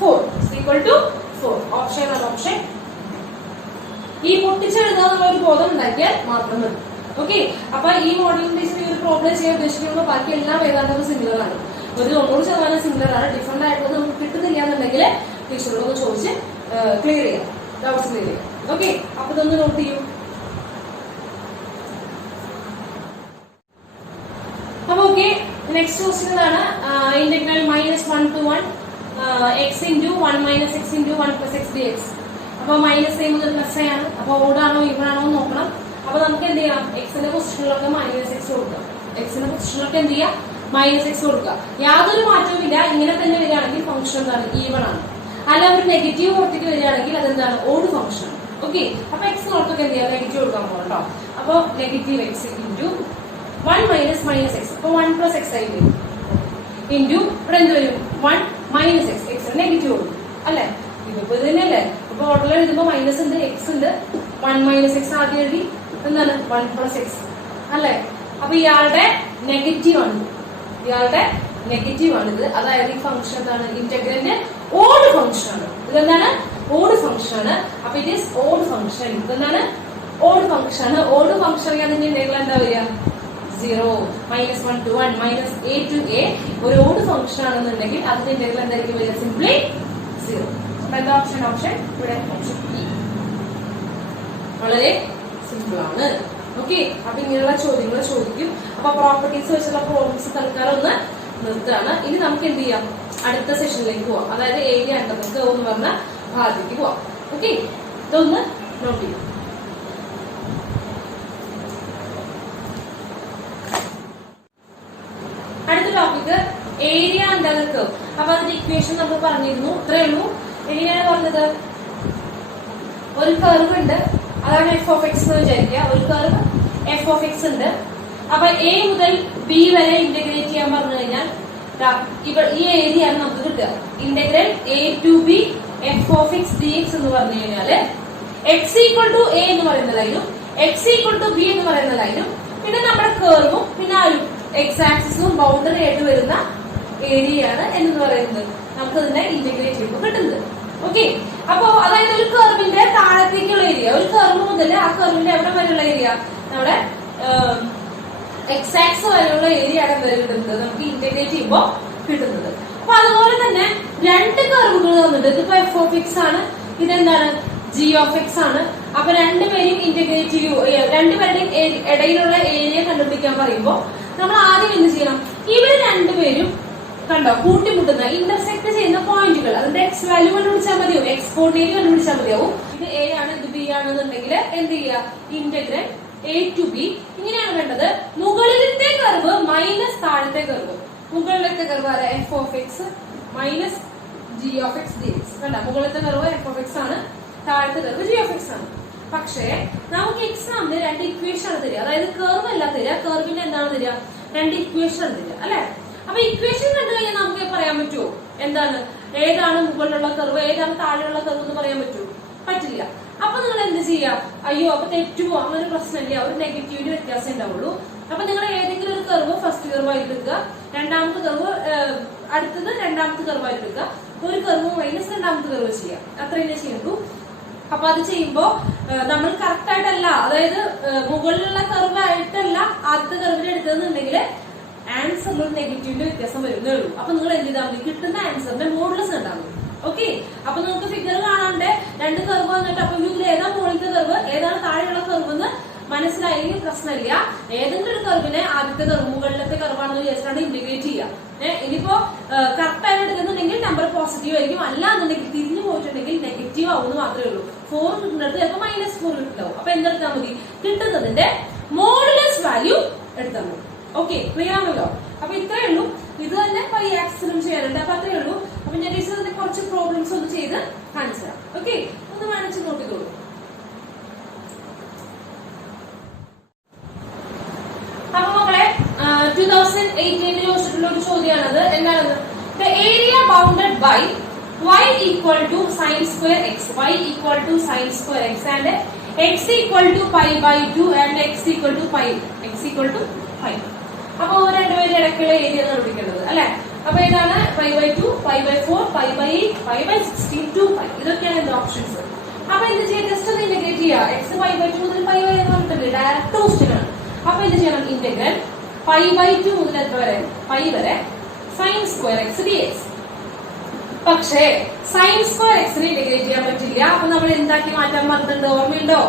4 is equal to 4. Option ആണ് ഓപ്ഷൻ. ഈ പൊട്ടിച്ചെഴുതാന്നുള്ള ഒരു ബോധം ഉണ്ടാക്കിയാൽ മാത്രം മതി. ഓക്കെ, അപ്പൊ ഈ മോഡലിംഗ് ബേസിൽ ഈ ഒരു പ്രോബ്ലം ചെയ്യാൻ ഉദ്ദേശിക്കുമ്പോൾ ബാക്കി എല്ലാം ഏതാണ്ട് സിമിലർ ആണ്. ഒരു 90% സിമിലർ ആണ്. ഡിഫറെന്റ് ആയിട്ട് നമുക്ക് കിട്ടുന്നില്ല എന്നുണ്ടെങ്കിൽ ടീച്ചറോട് ചോദിച്ച് ക്ലിയർ ചെയ്യാം, ഡൗട്ട്സ് ക്ലിയർ ചെയ്യാം. ഓക്കെ, അപ്പൊ ഇതൊന്ന് നോട്ട് ചെയ്യൂ. അപ്പൊ ഓക്കെ, നെക്സ്റ്റ് ക്വസ്റ്റ്യൻ ഇതാണ്. Integral -1 to 1 x into 1 minus x into 1 plus x dx. അപ്പൊ മൈനസ് എ മുതൽ പ്ലസ് എ ആണ്. അപ്പൊ ഓടാണോ ഈവൺ ആണോ നോക്കണം. അപ്പൊ നമുക്ക് എന്ത് ചെയ്യാം, എക്സിന്റെ പൊസിഷനിലൊക്കെ -x കൊടുക്കാം. എക്സിന്റെ പൊസിഷനിലൊക്കെ എന്ത് ചെയ്യാം, -x കൊടുക്കുക. യാതൊരു മാറ്റവും ഇല്ല. ഇങ്ങനെ തന്നെ വരികയാണെങ്കിൽ ഫംഗ്ഷൻ എന്താണ്, ഈവൺ ആണ്. അല്ല ഒരു നെഗറ്റീവ് പുറത്തേക്ക് വരികയാണെങ്കിൽ അതെന്താണ്, ഓഡ് ഫംഗ്ഷൻ. ഓക്കെ, അപ്പൊ എക്സ് പുറത്തൊക്കെ എന്ത് ചെയ്യാം, നെഗറ്റീവ് കൊടുക്കാൻ പോകണം കേട്ടോ. അപ്പൊ negative X into 1 minus X. അപ്പൊ 1 + x ആയി വരും. ഇൻറ്റു ഇവിടെ എന്ത് വരും, 1 മൈനസ് എക്സ്. എക്സിന് നെഗറ്റീവ് കൊടുക്കും അല്ലെ, ഇതിപ്പോ ഇത് തന്നെയല്ലേ. അപ്പൊ ഓർഡറിൽ എഴുതുമ്പോ മൈനസ് ഉണ്ട്, എക്സ് ഉണ്ട്. 1 മൈനസ് എക്സ് ആദ്യം എഴുതി, എന്താണ് 1 + x അല്ലെ. അപ്പൊ ഇയാളുടെ നെഗറ്റീവ് ആണ്, ഇയാളുടെ നെഗറ്റീവ് ആണിത്. അതായത് ഈ ഫംഗ്ഷൻ എന്താണ്, ഇന്റഗ്രലിന്റെ ഓഡ് ഫംഗ്ഷൻ ആണ്. ഇതെന്താണ്, ഓഡ് ഫംഗ്ഷൻ ആണ്. അപ്പൊ ഇറ്റ് ഈസ് ഓഡ് ഫംഗ്ഷൻ. ഇതെന്താണ്, ഓഡ് ഫംഗ്ഷൻ ആണ്. ഓഡ് ഫംഗ്ഷൻ അതിന്റെ ഇന്റഗ്രൽ എന്താ വരിക, 0 -1 to 1 -a to a. ഒരു ഓഡ് ഫംഗ്ഷൻ ആണെന്നുണ്ടെങ്കിൽ അതിന്റെ ഇന്റഗ്രൽ എന്തായിരിക്കും വരിക, സിംപ്ലി 0. അപ്പൊ എന്താ ഓപ്ഷൻ, ഓപ്ഷൻ ഇവിടെ ഓപ്ഷൻ ഇ. വളരെ സിമ്പിൾ ആണ്. ഓക്കെ, അപ്പൊ ഇങ്ങനെയുള്ള ചോദ്യങ്ങൾ ചോദിക്കും. അപ്പൊ പ്രോപ്പർട്ടീസ് വെച്ചുള്ള പ്രോബ്ലംസ് തൽക്കാലം ഒന്ന് നിർത്തുകയാണ്. ഇനി നമുക്ക് എന്ത് ചെയ്യാം, അടുത്ത സെഷനിലേക്ക് പോവാം. അതായത് ഏരിയ അണ്ടർമെന്റ് എന്ന് പറഞ്ഞ ഭാഗത്തേക്ക് പോവാം. ഓക്കെ, ഇതൊന്ന് നോട്ട് ചെയ്യും. അടുത്ത topic area under the curve. അപ്പൊ അതിന്റെ ഇക്വേഷൻ നമ്മൾ പറഞ്ഞിരുന്നു. ഇത്രയേ ഉള്ളൂ. എങ്ങനെയാണ് പറഞ്ഞത്, ഒരു കർവ് ഉണ്ട്, അതാണ് f(x) എന്ന് വിചാരിക്കുക. ഒരു കർവ് f(x) ഉണ്ട്. അപ്പൊ a മുതൽ b വരെ ഇന്റഗ്രേറ്റ് ചെയ്യാൻ പറഞ്ഞു കഴിഞ്ഞാൽ ഈ ഏരിയയാണ് നമുക്ക് കിട്ടുക. Integral a to b f(x) dx എന്ന് പറഞ്ഞു കഴിഞ്ഞാല് x = a എന്ന് പറയുന്ന ലൈനും x = b എന്ന് പറയുന്ന ലൈനും പിന്നെ നമ്മുടെ കർവും പിന്നെ ആ എക്സ് ആക്സിസും ബൗണ്ടറി ആയിട്ട് വരുന്ന ഏരിയയാണ് എന്ന് പറയുന്നത് നമുക്ക് ഇതിനെ ഇന്റഗ്രേറ്റ് ചെയ്യുമ്പോൾ കിട്ടുന്നത്. ഓക്കെ, അപ്പോ അതായത് ഒരു കർവിന്റെ താഴത്തേക്കുള്ള ഏരിയ, ഒരു കർവ് മുതൽ ആ കർവിന്റെ എവിടെ വരെയുള്ള ഏരിയ, നമ്മുടെ എക്സ് ആക്സ് വരെയുള്ള ഏരിയ ആണ് വരെ കിട്ടുന്നത്, നമുക്ക് ഇന്റഗ്രേറ്റ് ചെയ്യുമ്പോൾ കിട്ടുന്നത്. അപ്പൊ അതുപോലെ തന്നെ രണ്ട് കർവുകൾ തന്നിട്ട്, ഇതിപ്പോ f(x) ആണ്, ഇതെന്താണ് g(x) ആണ്. അപ്പൊ രണ്ടുപേരും ഇന്റഗ്രേറ്റ് ചെയ്യൂ, രണ്ടുപേരുടെയും ഇടയിലുള്ള ഏരിയ കണ്ടുപിടിക്കാൻ പറയുമ്പോൾ നമ്മൾ ആദ്യം എന്ത് ചെയ്യണം, ഇവര് രണ്ടുപേരും കണ്ടോ കൂട്ടിമുട്ടുന്ന ഇന്റർസെക്ട് ചെയ്യുന്ന പോയിന്റുകൾ, അതിന്റെ എക്സ് വാല്യൂ കണ്ടുപിടിച്ചാൽ മതിയാവും, എക്സ് കോർഡിനേറ്റ് കണ്ടുപിടിച്ചാൽ മതിയാവും. ഇത് എ ആണ്, ഇത് ബി ആണെന്നുണ്ടെങ്കിൽ എന്ത് ചെയ്യുക, ഇന്റഗ്രൽ a to b. ഇങ്ങനെയാണ് വേണ്ടത്. മുകളിലത്തെ കർവ് മൈനസ് താഴത്തെ കർവ്. മുകളിലത്തെ കർവ് ആരാ, f(x) മൈനസ് g(x) dx. കണ്ട, മുകളിലത്തെ കർവ് f(x) ആണ്, താഴത്തെ കർവ് g(x) ആണ്. പക്ഷേ നമുക്ക് എക്സ് തമ്മിൽ രണ്ട് ഇക്വേഷൻ ആണ് തരിക. അതായത് കർവ് അല്ല തരിക, കർവിന്റെ എന്താണ് തരിക, രണ്ട് ഇക്വേഷൻ ആണ് തരിക അല്ലെ. അപ്പൊ ഇക്വേഷൻ കണ്ടു കഴിഞ്ഞാൽ നമുക്ക് പറയാൻ പറ്റുമോ, എന്താണ് ഏതാണ് മുകളിലുള്ള കർവ് ഏതാണ് താഴെയുള്ള കർവ് എന്ന് പറയാൻ പറ്റുമോ, പറ്റില്ല. അപ്പൊ നിങ്ങൾ എന്ത് ചെയ്യാ, അയ്യോ അപ്പൊ തെറ്റുമോ, അങ്ങനെ പ്രശ്നമില്ല, ഒരു നെഗറ്റീവിന് വ്യത്യാസം ഉണ്ടാവുള്ളൂ. അപ്പൊ നിങ്ങൾ ഏതെങ്കിലും ഒരു കർവ് ഫസ്റ്റ് കർവ് ആയിട്ട് എടുക്കുക, രണ്ടാമത്തെ കർവ് അടുത്തത് രണ്ടാമത്തെ കർവ് ആയിട്ട് എടുക്കുക, ഒരു കർവ് മൈനസ് രണ്ടാമത്തെ കർവ് ചെയ്യാം, അത്രയേ ചെയ്യുള്ളൂ. അപ്പൊ അത് ചെയ്യുമ്പോ നമ്മൾ കറക്റ്റ് ആയിട്ടല്ല, അതായത് മുകളിലുള്ള കർവ് ആയിട്ടല്ല ആദ്യത്തെ കർവിന് എടുത്തതെന്നുണ്ടെങ്കിൽ ആൻസർ ആൻസറിൽ ഒരു നെഗറ്റീവിന്റെ വ്യത്യാസം വരുന്നേ ഉള്ളൂ. അപ്പൊ നിങ്ങൾ എന്ത് ചെയ്താൽ മതി, കിട്ടുന്ന ആൻസറിന്റെ മോഡുലസ് ഉണ്ടാകും. ഓക്കെ, അപ്പൊ നിങ്ങൾക്ക് ഫിഗർ കാണാണ്ട് രണ്ട് കർവ് വന്നിട്ട് അപ്പൊ ഇതിൽ ഏതാ മുകളിലത്തെ കർവ് ഏതാണ് താഴെയുള്ള കർവ് എന്ന് മനസ്സിലായെങ്കിൽ പ്രശ്നമില്ല. ഏതെങ്കിലും ഒരു കർവിനെ ആദ്യത്തെ കർവ് മുകളിലത്തെ കർവാണെന്ന് വിചാരിച്ചാണ് ഇന്റഗ്രേറ്റ് ചെയ്യുക. ഇനിയിപ്പോ കറക്റ്റ് ആയിട്ട് എടുക്കുന്നുണ്ടെങ്കിൽ നമ്പർ പോസിറ്റീവ് ആയിരിക്കും, അല്ല എന്നുണ്ടെങ്കിൽ തിരിഞ്ഞു പോയിട്ടുണ്ടെങ്കിൽ നെഗറ്റീവ് ആവുമെന്ന് മാത്രമേ ഉള്ളൂ. 4 കിട്ടുന്നിടത്ത് ചിലപ്പോൾ -4 കിട്ടുണ്ടാവും. അപ്പൊ എന്തെടുത്താൽ മതി, കിട്ടുന്നതിന്റെ മോഡുലസ് വാല്യൂ എടുത്താൽ മതി. ഓക്കെ, ക്ലിയർ ആണല്ലോ. അപ്പൊ ഇത്രയേ ഉള്ളൂ. ഇത് തന്നെ പൈ ആക്സിലും ചെയ്യാനുണ്ട്. അപ്പൊ അത്രയേ ഉള്ളൂ. അപ്പൊ ഞാൻ ഇതിന്റെ കുറച്ച് പ്രോബ്ലംസ് ഒന്ന് ചെയ്ത് കാണിച്ചു തരാം. ഓക്കെ, ഒന്ന് കാണിച്ച് നോക്കിക്കോളൂ. അപ്പൊ മക്കളെ 2018 ചോദിച്ചിട്ടുള്ള ഒരു ചോദ്യമാണത്. എന്താണെന്ന്, the area bounded by y equal to sin square x, y equal to sin square x and x equal to pi by 2 and x equal to pi, x equal to pi. അപ്പൊ രണ്ടുപേരും ഇടയ്ക്കുള്ള area കണ്ടുപിടിക്കേണ്ടത് അല്ലെ. അപ്പൊ ഇതാണ് pi by 2, pi by 4, pi by 8, pi by 16, 2 pi. ഇതൊക്കെയാണ് എന്റെ options. അപ്പൊ എന്ത് ചെയ്യാം, ജസ്റ്റ് ഒന്ന് ഇന്റഗ്രേറ്റ് ചെയ്യുക. x pi by 2 മുതൽ pi by എന്ന് പറഞ്ഞിട്ടുണ്ട്, ഡയറക്റ്റ് ക്വസ്റ്റ്യൻ ആണ്. അപ്പൊ എന്ത് ചെയ്യണം, ഇന്റഗ്രൽ pi by 2 മുതൽ എത്ര വരെ, pi വരെ sin square x dx. പക്ഷേ sin square x നെ ഇന്റഗ്രേറ്റ് ചെയ്യാൻ പറ്റില്ല. അപ്പൊ നമ്മൾ എന്താക്കി മാറ്റാൻ പറഞ്ഞിട്ടുണ്ട്, ഓർമ്മയുണ്ടോ?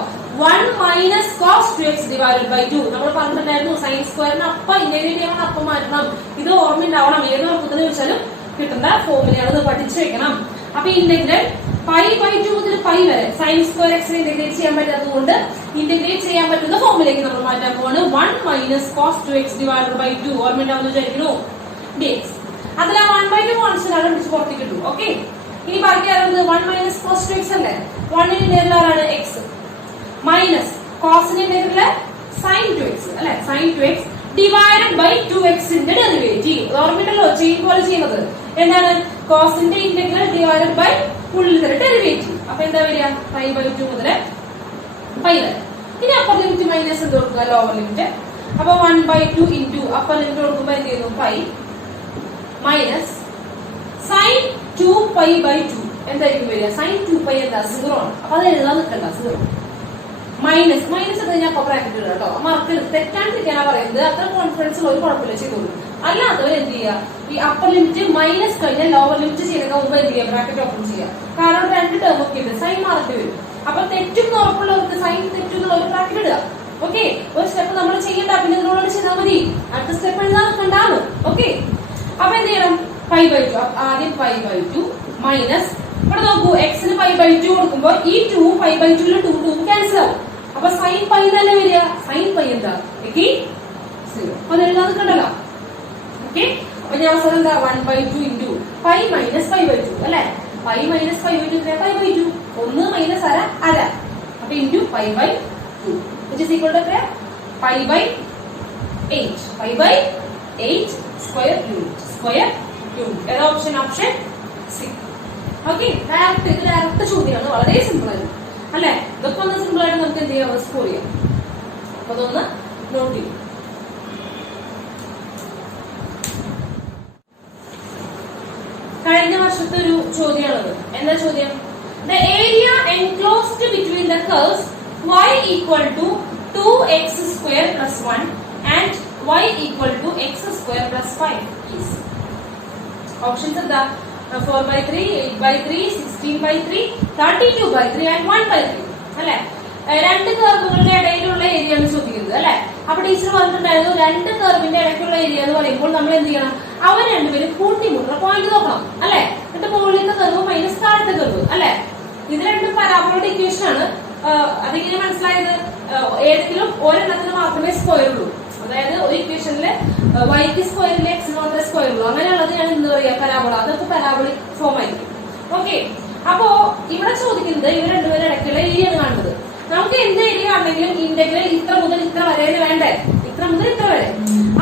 1 minus cos 2x divided by 2. നമ്മൾ പറഞ്ഞിട്ടുണ്ടായിരുന്നു sin സ്ക്വയറിന് അപ്പ ഇന്റഗ്രേറ്റ് ചെയ്യാൻ അപ്പം മാറ്റണം. ഇത് ഓർമ്മയുണ്ടാവണം. ഏത് ഓർമ്മത്തിന് ചോദിച്ചാലും കിട്ടുന്ന ഫോർമുലയാണ്, ഇത് പഠിച്ചു വെക്കണം. അപ്പൊ ഇന്റഗ്രൽ pi by 2 മുതൽ pi വരെ sin സ്ക്വയർ x നെ ഇന്റഗ്രേറ്റ് ചെയ്യാൻ പറ്റാത്തതുകൊണ്ട് ഇന്റഗ്രേറ്റ് ചെയ്യാൻ പറ്റുന്ന ഫോർമുലയ്ക്ക് നമ്മൾ മാറ്റാൻ പോവാണ്. 1 minus cos 2x divided by 2. ഓർമ്മയുണ്ടാവുന്ന വിചാരിക്കുന്നു, dx. അതിൽ 1 by 2 കോൺസ്റ്റന്റ് ആണ് പിടിച്ച് പുറത്തേക്ക് കിട്ടും. ഓക്കെ, ഇനി ബാക്കി ആവുന്നത് 1 minus cos 2x അല്ലേ. 1 ഇന്റഗ്രൽ ആരാണ്, x മൈനസ് കോസിന്റെ ഇന്റഗ്രൽ sin 2x അല്ലെ, sin 2x divided by 2x ന്റെ ഡെറിവേറ്റീവ്. ഓർമ്മയുണ്ടല്ലോ, ചെയിൻ പോലെ ചെയ്യുന്നത്. എന്താണ്, കോസിന്റെ ഇന്റഗ്രൽ ഡിവൈഡഡ് ബൈ ഉള്ളിലെ ഡെറിവേറ്റീവ്. അപ്പൊ എന്താ വരിക, pi by 2 മുതൽ pi വരെ. ഇനി അപ്പർ ലിമിറ്റ് മൈനസ് എന്ത് കൊടുക്കുക, ലോവർ ലിമിറ്റ്. അപ്പൊ 1 by 2 ഇൻറ്റു അപ്പർ ലിമിറ്റ് കൊടുക്കുമ്പോ എന്ത് ചെയ്യുന്നു, pi minus sin 2 pi by 2 എന്തായിരിക്കും വരിക, sin 2 pi എന്താ, 0 ആണ്. അപ്പൊ അത് എഴുതാൻ നിൽക്കണ്ട, 0 മൈനസ് മൈനസ് അത് ഞാൻ ബ്രാക്കറ്റ് ഇടുക കേട്ടോ. മറക്കരുത്, തെറ്റാണ്ടിരിക്കാനാ പറയുന്നത്. അത്ര കോൺഫിഡൻസ് ഒരു കുഴപ്പമില്ല, ചെയ്തോളൂ. അല്ലാത്തവർ എന്ത് ചെയ്യുക, ഈ അപ്പർ ലിമിറ്റ് മൈനസ് കഴിഞ്ഞാൽ ലോവർ ലിമിറ്റ് ചെയ്യുന്ന മുമ്പ് എന്ത് ചെയ്യുക, ബ്രാക്കറ്റ് ഓപ്പൺ ചെയ്യുക. കാരണം രണ്ട് ടേം ഒക്കെ ഉണ്ട്, സൈൻ മാറേണ്ടി വരും. അപ്പൊ തെറ്റും ഉറപ്പുള്ളവർക്ക് സൈൻ തെറ്റുന്നുള്ള ഒരു ബ്രാക്കറ്റ് ഇടുക. ഓക്കെ, ഒരു സ്റ്റെപ്പ് നമ്മൾ ചെയ്യണ്ട, പിന്നെ ഇതിനോട് ചെയ്താൽ മതി. അടുത്ത സ്റ്റെപ്പ് എഴുതാൻ കണ്ടാണ്. ഓക്കെ, അപ്പൊ എന്ത് ചെയ്യണം, pi by 2. ആദ്യം pi by 2 മൈനസ്, ഇവിടെ നോക്കൂ, എക്സിന് pi by 2 കൊടുക്കുമ്പോ ഈ 2 pi by 2 ൽ 2 ക്യാൻസൽ ആവും. അപ്പൊ സൈൻ പൈ തന്നെ വരിക, സൈൻ പൈ എന്താ, 0. അപ്പൊ എഴുതാൻ കണ്ടല്ലോ. ഓക്കെ, അപ്പൊ ഞാൻ അവസരം എന്താ, 1 by 2 into pi minus pi by 2 അല്ലെ. pi minus pi by 2 pi by 2, 1 minus അര. അപ്പൊ into pi by 2 which is equal to എത്ര, pi by 8. pi by 8 square unit, square unit. ഏതാ option, option C. Okay, direct ചോദ്യമാണ്, വളരെ simple ആയിരുന്നു അല്ലെ. ഇതൊക്കെ ഒന്ന് സിമ്പിൾ ആയിട്ട് നമുക്ക് എന്ത് ചെയ്യാം, സ്കോർ ചെയ്യാം. അപ്പൊ അതൊന്ന് നോട്ട് ചെയ്യും. കഴിഞ്ഞ വർഷത്തെ ഒരു ചോദ്യമാണത്. എന്താ ചോദ്യം, the area enclosed between the curves y equal to 2x square plus 1 and y equal to x square plus 5 is. Options എന്താ, 4 by 3, 8 by 3, 16 by 3, 32 by 3 and 1 by 3 അല്ലെ. രണ്ട് കർവുകളുടെ ഇടയിലുള്ള ഏരിയ ആണ് ചോദിക്കുന്നത് അല്ലെ. അപ്പൊ ടീച്ചർ പറഞ്ഞിട്ടുണ്ടായിരുന്നു, രണ്ട് കർവിന്റെ ഇടയ്ക്കുള്ള ഏരിയ എന്ന് പറയുമ്പോൾ നമ്മൾ എന്ത് ചെയ്യണം, അവർ രണ്ടുപേരും കൂട്ടിമുട്ടുന്ന പോയിന്റ് നോക്കണം അല്ലെ. എന്നിട്ട് മുകളിലത്തെ കർവ് മൈനസ് താഴത്തെ കർവ് അല്ലെ. ഇത് രണ്ടും പരാബോളയുടെ ഇക്വേഷൻ ആണ്. അതെങ്ങനെ മനസ്സിലായത്, ഏതെങ്കിലും ഒരെണ്ണത്തിന് മാത്രമേ സ്ക്വയർ ഉള്ളൂ. അതായത് ഒരു ഇക്വേഷനില് വൈക്ക് സ്ക്വയറിൽ എക്സിന് മാത്രമേ സ്ക്വയർ ഉള്ളൂ. അങ്ങനെയുള്ളത് ഞാൻ എന്താ പറയാ, പരാബോള. അതൊക്കെ പരാബോളിക് ഫോം ആയിരിക്കും. ഓക്കെ, അപ്പോ ഇവിടെ ചോദിക്കുന്നത് ഇവർ രണ്ടുപേരും ഇടയ്ക്കുള്ള ഏരിയ ആണ് കാണുന്നത്. നമുക്ക് എന്ത് ഏരിയ ആണെങ്കിലും ഇന്റഗ്രൽ ഇത്ര മുതൽ ഇത്ര വരെ വേണ്ടേ, ഇത്ര മുതൽ ഇത്ര വരെ.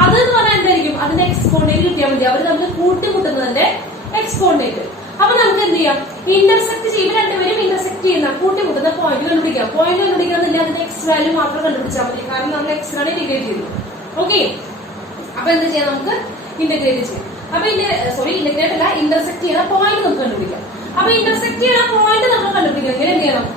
അത് എന്ന് പറഞ്ഞാൽ എന്തായിരിക്കും, അതിന്റെ എക്സ്പോണേറ്റ് കിട്ടിയാൽ മതി. അവർ നമ്മൾ കൂട്ടിമുട്ടുന്നതിന്റെ എക്സ്പോണേറ്റ്. അപ്പൊ നമുക്ക് എന്ത് ചെയ്യാം, ഇന്റർസെക്ട് ചെയ്യും, രണ്ടുപേരും ഇന്റർസെക്ട് ചെയ്യുന്ന കൂട്ടിമുട്ടുന്ന പോയിന്റ് കണ്ടുപിടിക്കാം. പോയിന്റ് കണ്ടുപിടിക്കാന്നില്ല, അതിന്റെ എക്സ് വാല്യൂ മാത്രം കണ്ടുപിടിച്ചാൽ മതി. കാരണം നമ്മൾ എക്സിനാണ് ഇന്റഗ്രേറ്റ് ചെയ്യുന്നത്. ഓക്കെ, അപ്പൊ എന്ത് ചെയ്യാം, നമുക്ക് ഇന്റഗ്രേറ്റ് ചെയ്യാം. അപ്പൊ ഇന്റഗ്രേറ്റ് അല്ല, ഇന്റർസെക്ട് ചെയ്യുന്ന പോയിന്റ് നമുക്ക് കണ്ടുപിടിക്കാം. അപ്പൊ ഇന്റർസെക്ട് ചെയ്യുന്ന പോയിന്റ് നമ്മൾ കണ്ടുപിടിക്കാം. എങ്ങനെ എന്ത് ചെയ്യണം,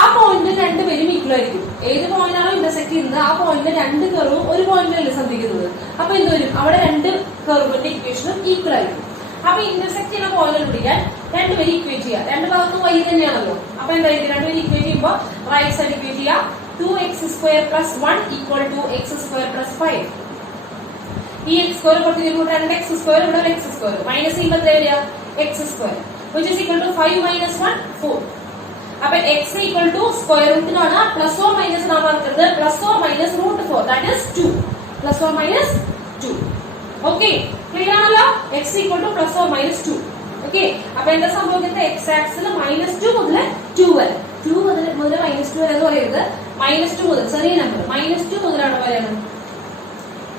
ആ പോയിന്റ് രണ്ടുപേരും ഈക്വൽ ആയിരിക്കും. ഏത് പോയിന്റാണോ ഇന്റർസെക്ട് ചെയ്യുന്നത് ആ പോയിന്റിലെ രണ്ട് കർവും ഒരു പോയിന്റിലല്ലേ സന്ധിക്കുന്നത്. അപ്പൊ എന്ത് വരും, അവിടെ രണ്ട് കർവിന്റെ ഇക്വേഷനും ഈക്വൽ ആയിരിക്കും. അപ്പൊ ഇന്റർസെക്ട് ചെയ്യുന്ന പോയിന്റ് കണ്ടുപിടിക്കാൻ രണ്ടുപേരും ഇക്വേറ്റ് ചെയ്യുക. രണ്ട് ഭാഗത്തും y തന്നെയാണല്ലോ. അപ്പൊ എന്തായിരിക്കും, രണ്ടുപേരും ഇക്വേറ്റ് ചെയ്യുമ്പോൾ റൈറ്റ് സൈഡ് ഇക്വേറ്റ് ചെയ്യുക. 2x² + 1 = x² + 5. ഈ x² പുറത്ത് വരുമ്പോൾ 2x², ഇവിടെ x², മൈനസ് ചെയ്യുമ്പോൾ എത്ര വരിക, x², which is equal to 5 - 1 4. അപ്പൊ x സ്ക്വയർ റൂട്ടിനാണ് പ്ലസ് ഓർ മൈനസ് നാം നടക്കുന്നത്, plus or minus √4, that is 2, plus or minus 2. Okay, clear ആണല്ലോ. x plus or minus 2. Okay, അപ്പൊ എന്താ സംഭവിക്കുന്നത്, x ആക്സിൽ -2 മുതൽ 2 വരെ, 2 മുതൽ -2 വരെ എന്ന് പറയുന്നത് -2 മുതൽ ചെറിയ നമ്പർ -2 മുതലാണ് വരെയാണ്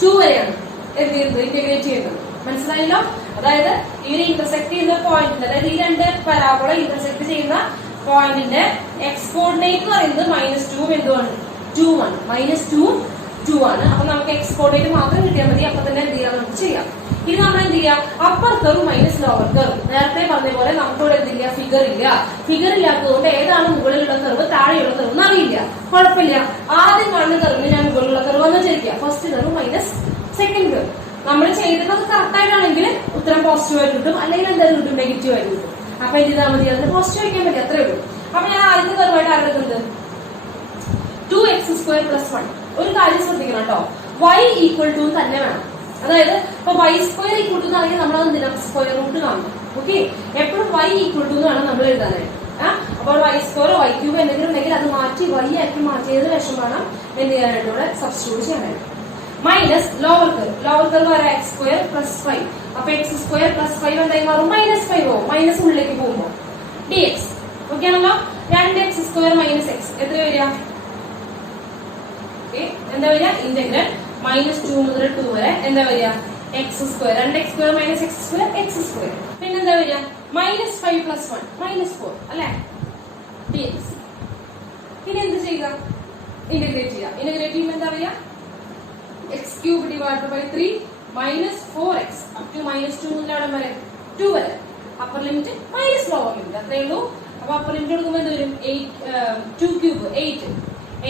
2 വരെയാണ് എന്ത് ചെയ്യുന്നത്, ഇന്റഗ്രേറ്റ് ചെയ്യുന്നത്. മനസ്സിലായല്ലോ. അതായത് ഈ ഒരു ഇന്റർസെക്ട് ചെയ്യുന്ന പോയിന്റ്, അതായത് ഈ രണ്ട് പരാബോള ഇന്റർസെക്ട് ചെയ്യുന്ന പോയിന്റിന്റെ എക്സ് കോർഡിനേറ്റ് എന്ന് പറയുന്നത് -2 എന്തുമാണ്, 2 ആണ്. -2 2 ആണ്. അപ്പൊ നമുക്ക് എക്സ് കോർഡിനേറ്റ് മാത്രം കിട്ടിയാൽ മതി. അപ്പൊ തന്നെ എന്ത് ചെയ്യാം, നമുക്ക് ചെയ്യാം. ഇനി നമ്മൾ എന്ത് ചെയ്യാം, upper curve minus lower curve. നേരത്തെ പറഞ്ഞ പോലെ നമുക്കിവിടെ എന്തില്ല, ഫിഗർ ഇല്ല. ഫിഗർ ഇല്ലാത്തതുകൊണ്ട് ഏതാണ് മുകളിലുള്ള കർവ് താഴെയുള്ള കർവ് എന്ന് അറിയില്ല. കുഴപ്പമില്ല. ആദ്യം കാണുന്ന കർവിന് ഞാൻ മുകളിലുള്ള കർവ് എന്ന് വിചാരിക്കുക. First curve minus second curve. നമ്മൾ ചെയ്തത് കറക്റ്റ് ആയിട്ടാണെങ്കിൽ ഉത്തരം പോസിറ്റീവ് ആയിട്ട് കിട്ടും, അല്ലെങ്കിൽ എന്തായാലും കിട്ടും, നെഗറ്റീവ് ആയിട്ട് കിട്ടും. അപ്പൊ എന്ത് ചെയ്താൽ മതി, അതിന് പോസിറ്റീവ് വയ്ക്കാൻ പറ്റും, അത്രേ ഉള്ളൂ. അപ്പൊ ഞാൻ ആദ്യത്തെ കർവായിട്ട് ആരെടുക്കുന്നത് 2x² + 1. ഒരു കാര്യം ശ്രദ്ധിക്കണം കേട്ടോ, y = തന്നെ വേണം. അതായത് ഇപ്പൊ y² = എന്നാണെങ്കിൽ നമ്മൾ എന്തിനാ സ്ക്വയർ റൂട്ട് കാണും. ഓക്കെ, എപ്പോഴും y = എന്നാണ് നമ്മൾ എഴുതാനായിട്ട്. അപ്പോൾ y² y³ എന്തെങ്കിലും ഉണ്ടെങ്കിൽ അത് മാറ്റി y ആക്കി മാറ്റിയതിനു ശേഷം വേണം എന്ത് ചെയ്യാനായിട്ട്, ഇവിടെ സബ്സ്റ്റിറ്റ്യൂട്ട് ചെയ്യാനായിട്ട്. മൈനസ് ലോവർ കർവ് വരെ x² + 5. അപ്പൊ x² + 5 എന്തായി മാറും, -5 ആവും. മൈനസ് ഉള്ളിലേക്ക് പോകുമ്പോ dx. ഓക്കെ ആണല്ലോ. 2x² - x എത്ര വരിക, എന്താ വരിക, ഇന്റഗ്രൽ -2 മുതൽ 2 വരെ എന്താ വരിക, x², 2x² - x², x². പിന്നെന്താ വരിക, -5 + 1 -4 അല്ലെ, dx. ഇനി എന്ത് ചെയ്യുക, ഇന്റഗ്രേറ്റ് ചെയ്യുക. ഇന്റഗ്രേറ്റ് ചെയ്യുമ്പോൾ എന്താ വരിക, x³ / 3 -4x up to -2 മുതൽ വരെ 2 വരെ. Upper limit minus lower limit, അത്രേ ഉള്ളൂ. അപ്പൊ അപ്പർ ലിമിറ്റ് കൊടുക്കുമ്പോൾ എന്ത് വരും, 2³ 8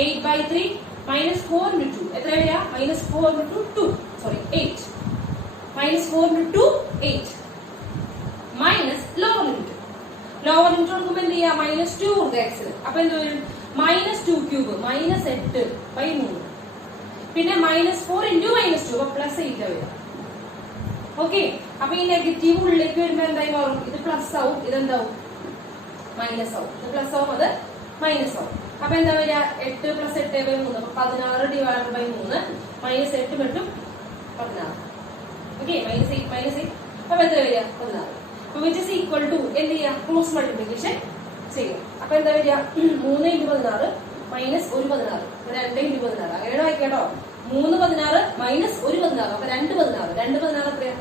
8/3 -4 × 2 എത്ര വരിക, -4 × 2 sorry 8 -4 × 2 8 minus lower limit. Lower limit കൊടുക്കുമ്പോൾ എന്ത് ചെയ്യാം, -2 കൊടുക്കുക x. അപ്പൊ എന്ത് വരും, -2³ -8/3. പിന്നെ -4 × -2 അപ്പൊ +8 വരിക. ഓക്കെ, അപ്പൊ ഈ നെഗറ്റീവ് ഉള്ളിലേക്ക് വരുമ്പോ എന്തായി മാറും, ഇത് പ്ലസ് ആവും, ഇതെന്താവും, മൈനസ് ആവും. ഇത് പ്ലസ് ആവും, അത് മൈനസ് ആവും. അപ്പൊ എന്താ വരിക, 8 + 8/3 അപ്പൊ 16 / 3 -8 × 16. ഓക്കെ, -8 അപ്പൊ എത്ര വരിക, 16. അപ്പൊ which is equal to എന്ത് ചെയ്യാം, ക്രോസ് മൾട്ടിപ്ലിക്കേഷൻ ചെയ്യും. അപ്പൊ എന്താ വരിക, 3 × 16 -1 16, 2 × 16 അങ്ങനെ വായിക്കാട്ടോ. 3 16 -1 16 അപ്പൊ 2 16, 2 16 എത്രയാ,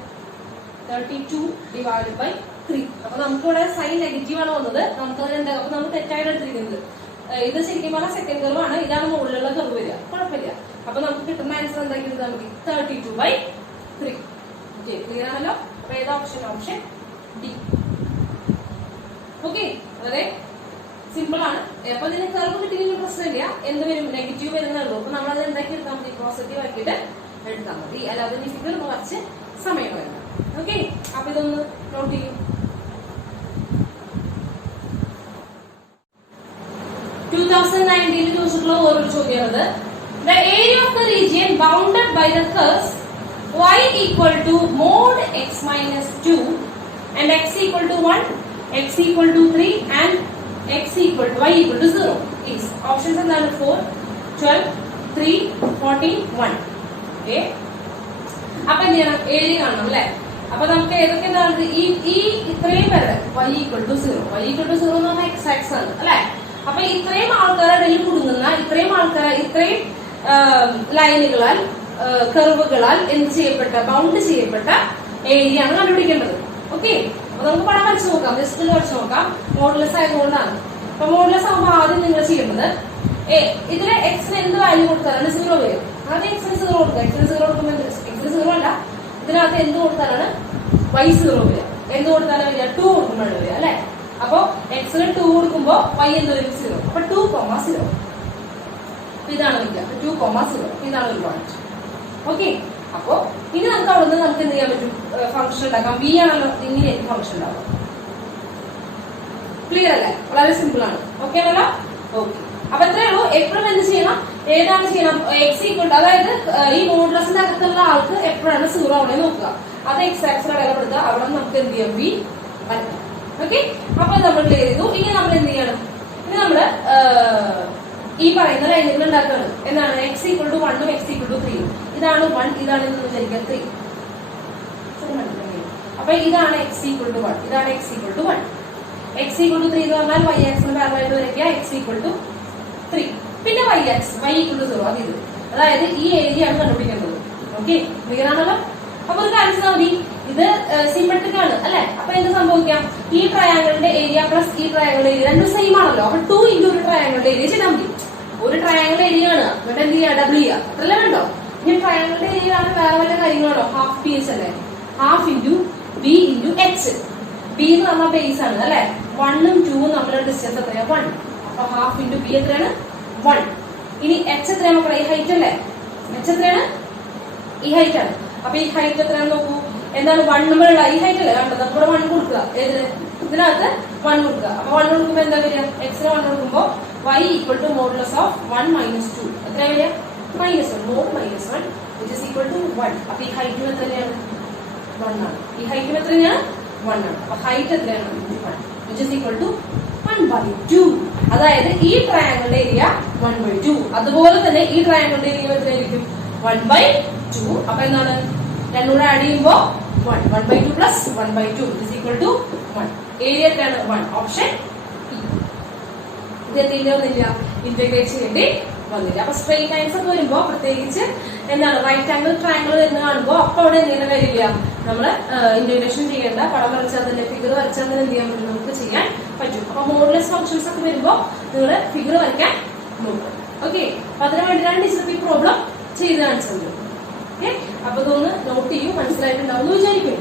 32/3. അപ്പൊ നമുക്കിവിടെ സൈൻ നെഗറ്റീവ് ആണ് വന്നത്, നമുക്കത് എന്താ, അപ്പൊ നമ്മൾ തെറ്റായിട്ട് എടുത്തിരിക്കുന്നത്. ഇത് ശരിക്കും പറഞ്ഞാൽ സെക്കൻഡ് കർവ് ആണ്, ഇതാണ് മുകളിലുള്ള കർവ് വരിക. കുഴപ്പമില്ല. അപ്പൊ നമുക്ക് കിട്ടുന്ന ആൻസർ എന്താക്കിയത്, നമുക്ക് 32/3. ഓക്കെ, ക്ലിയർ ആണല്ലോ. അപ്പൊ ഏതാ ഓപ്ഷൻ, ഓപ്ഷൻ ഡി. ഓക്കെ, വളരെ സിമ്പിൾ ആണ്. അപ്പൊ ഇതിന് കർവ് കിട്ടിയെങ്കിൽ പ്രശ്നമില്ല, എന്ത് വരും, നെഗറ്റീവ് വരുന്നുള്ളൂ. അപ്പൊ നമ്മൾ അത് എന്താക്കി എടുത്താൽ മതി, പോസിറ്റീവ് ആക്കിയിട്ട് എടുത്താൽ മതി. അല്ലാതെ ഫിഗർ കുറച്ച് സമയം വേണം. ഓക്കെ, അപ്പൊ ഇതൊന്ന് നോട്ട് ചെയ്യും. 2019 ചോദിച്ചിട്ടുള്ള ഓരോ ചോദ്യമാണത്. The area of the region bounded by the curves y = mod x - 2 and x = 1, x = 3 and y = 0 is options എന്താണ്, 4 12 3 14 1. ഓക്കെ, അപ്പൊ എന്ത് ചെയ്യണം, ഏരിയ കാണണം അല്ലെ. അപ്പൊ നമുക്ക് ഏതൊക്കെ എന്താണ്, ഈ ഇത്രയും വരെ y = 0, y = 0 എന്ന് പറഞ്ഞാൽ x ആക്സിസ് ആണ് അല്ലെ. അപ്പൊ ഇത്രയും ആൾക്കാരുടെ ഇടയിൽ കുടുങ്ങുന്ന ഇത്രയും ലൈനുകളാൽ കർവുകളാൽ എന്ത് ചെയ്യപ്പെട്ട, ബൗണ്ട് ചെയ്യപ്പെട്ട ഏരിയ ആണ് കണ്ടുപിടിക്കേണ്ടത്. ഓക്കെ, അപ്പൊ നമുക്ക് പടം വരച്ചു നോക്കാം, ജസ്റ്റ് വരച്ചു നോക്കാം. മോഡുലസ് ആയതുകൊണ്ടാണ്. അപ്പൊ മോഡുലസ് ആകുമ്പോൾ ആദ്യം നിങ്ങൾ ചെയ്യേണ്ടത്, ഇതിലെ എക്സിന് എന്ത് വാല്യൂ കൊടുത്താലാണ് 0 വരും. ആദ്യം എക്സിന് 0 കൊടുക്കുക. എക്സിന് 0 കൊടുക്കുമ്പോൾ എക്സിന് 0 അല്ല, ഇതിനകത്ത് എന്ത് കൊടുത്താലാണ് y 0 വരിക. എന്ത് കൊടുത്താലും വരിക, 2 കൊടുക്കുമ്പോഴാണ് വരിക അല്ലെ. അപ്പൊ എക്സിന് 2 കൊടുക്കുമ്പോ y എന്ത് വരും 0. അപ്പൊ 2,0. ഇതാണ് വരിക 2,0. ഇതാണ് ഒരു പോയിന്റ്. ഓക്കെ, അപ്പൊ ഇനി നമുക്ക് അവിടെ നിന്ന് നമുക്ക് എന്ത് ചെയ്യാൻ പറ്റും? ഫംഗ്ഷൻ ഉണ്ടാക്കാം. v ആണല്ലോ, ഇങ്ങനെ ഫംഗ്ഷൻ ഉണ്ടാവും. ക്ലിയർ അല്ലേ? വളരെ സിമ്പിൾ ആണ്. ഓക്കെ ആണല്ലോ? ഓക്കെ, അപ്പൊ എത്രയേ ഉള്ളൂ. എപ്പോഴും എന്ത് ചെയ്യണം? ഏതാണ് ചെയ്യണം? എക്സ് ഈക്വൽ, അതായത് ഈ മോഡുലസിന്റെ അകത്തുള്ള ആൾക്ക് എപ്പോഴാണ് 0 ആവണേ നോക്കുക. അത് എക്സ് ആക്സിൽ അടയാളപ്പെടുത്തുക. അവിടെ നമുക്ക് എന്ത് ചെയ്യാം? v വരയ്ക്കാം. ഓക്കെ, അപ്പൊ നമ്മൾ ക്ലിയർ ചെയ്തു. ഇനി നമ്മൾ എന്ത് ചെയ്യണം? ഇനി നമ്മള് ഈ പറയുന്ന ലൈനുകൾ ഉണ്ടാക്കുകയാണ്. എന്താണ്? എക്സ് ഈക്വൽ ടു 1 ഉം എക്സ് ഈക്വൽ ടു 3 ഉം. ഇതാണ് 1, ഇതാണ് എന്ന് വിചാരിക്കുക 3. അപ്പൊ ഇതാണ് എക്സ് ഈക്വൽ ടു 1, ഇതാണ് X equal to 1. X equal to 3 എന്ന് പറഞ്ഞാൽ y ആക്സിന് പാരലലായിട്ട് വരയ്ക്കുക. X equal to 3. പിന്നെ y axis y equal to 0. അത് ഇത്, അതായത് ഈ ഏരിയ ആണ് കണ്ടുപിടിക്കേണ്ടത്. ഓക്കെ, ക്ലിയർ ആണല്ലോ? അപ്പൊ ഒരു കാര്യം ചെയ്താൽ മതി. ഇത് സിമെട്രിക് ആണ് അല്ലെ? അപ്പൊ എന്ത് സംഭവിക്കാം? ഈ ട്രയാങ്കിളിന്റെ ഏരിയ പ്ലസ് ഈ ട്രയാങ്കിളിന്റെ ഏരിയ രണ്ടും സെയിം ആണല്ലോ. അപ്പൊ 2 ഇൻറ്റു ഒരു ട്രയാങ്കിളിന്റെ ഏരിയ ചെയ്താൽ മതി. ഒരു ട്രയാങ്കിളിന്റെ ഏരിയ ആണ്, എന്നിട്ട് എന്ത് ചെയ്യുക? ഡബിൾ ചെയ്യുക. അത്രല്ലേ വേണ്ടോ? ഇനി ട്രയാങ്കിളിന്റെ ഏരിയ ആണ് വേറെ വല്ല കാര്യങ്ങളാണോ? ഹാഫ് പി എച്ച് അല്ലേ? Half into B into H. B എന്ന് പറഞ്ഞാൽ ബേസ് ആണ് അല്ലെ? 1 ഉം 2 ഉം തമ്മിലുള്ള ഡിസ്റ്റൻസ് എത്രയാ? 1. അപ്പൊ ഹാഫ് ഇൻറ്റു ബി എത്രയാണ്? 1. ഇനി എച്ച് എത്രയാണ് മക്കളെ? ഈ ഹൈറ്റ് അല്ലേ? എച്ച് എത്രയാണ്? ഈ ഹൈറ്റ് ആണ്. അപ്പൊ ഈ ഹൈറ്റ് എത്രയാണെന്ന് നോക്കൂ. എന്താണ്? 1 നമ്മളുള്ള ഈ ഹൈറ്റ് അല്ലേ കണ്ടത്? അപ്പോൾ 1 കൊടുക്കുക. ഏത്? ഇതിനകത്ത് 1 കൊടുക്കുക. അപ്പൊ 1 കൊടുക്കുമ്പോ എന്താ വരിക? എക്സിന് 1 കൊടുക്കുമ്പോ y equal to modulus of 1 minus 2 എത്രയാ വരിക? -1. Mod -1 which is equal to 1. അപ്പൊ ഈ ഹൈറ്റും എത്രയാണ്? 1 ആണ്. ഈ ഹൈറ്റും എത്രയാണ്? 1 ആണ്. അപ്പൊ ഹൈറ്റ് എത്രയാണ്? 1 which is equal to 1/2. അതായത് ഈ ട്രയാങ്കിളിന്റെ ഏരിയ 1/2. അതുപോലെ തന്നെ ഈ ട്രയാങ്കിളിന്റെ ഏരിയ എത്രയായിരിക്കും? 1/2. അപ്പൊ എന്താണ്? രണ്ടും കൂടെ ആഡ് ചെയ്യുമ്പോ 1/2 plus 1/2 is equal to 1. Area എത്രയാണ്? 1. ഓപ്ഷൻ ഇത് എന്തില്ല ഇന്റഗ്രേറ്റ് ചെയ്യേണ്ടി വന്നില്ല. അപ്പൊ സ്ട്രെയിറ്റ് ലൈൻസ് ഒക്കെ വരുമ്പോ പ്രത്യേകിച്ച് എന്താണ് റൈറ്റ് ആംഗിൾ ട്രയാംഗിൾ എന്ന് കാണുമ്പോ അപ്പൊ അവിടെ എന്തെങ്കിലും വരില്ല, നമ്മള് ഇന്റഗ്രേഷൻ ചെയ്യേണ്ട. പടം വരച്ചാൽ തന്നെ ഫിഗർ വരച്ചാൽ തന്നെ എന്ത് ചെയ്യാൻ പറ്റും? നമുക്ക് ചെയ്യാൻ പറ്റും. അപ്പൊ മോഡുലസ് ഫംഗ്ഷൻസ് ഒക്കെ വരുമ്പോ നിങ്ങൾ ഫിഗർ വരയ്ക്കാൻ നോക്കും. ഓക്കെ, അപ്പൊ അതിനു വേണ്ടിയിട്ടാണ് ടീച്ചർ ഈ പ്രോബ്ലം ചെയ്ത് കാണിച്ചത്. ഓക്കെ, അപ്പൊ ഇതൊന്ന് നോട്ട് ചെയ്യൂ. മനസ്സിലായിട്ടുണ്ടാവും എന്ന് വിചാരിക്കും.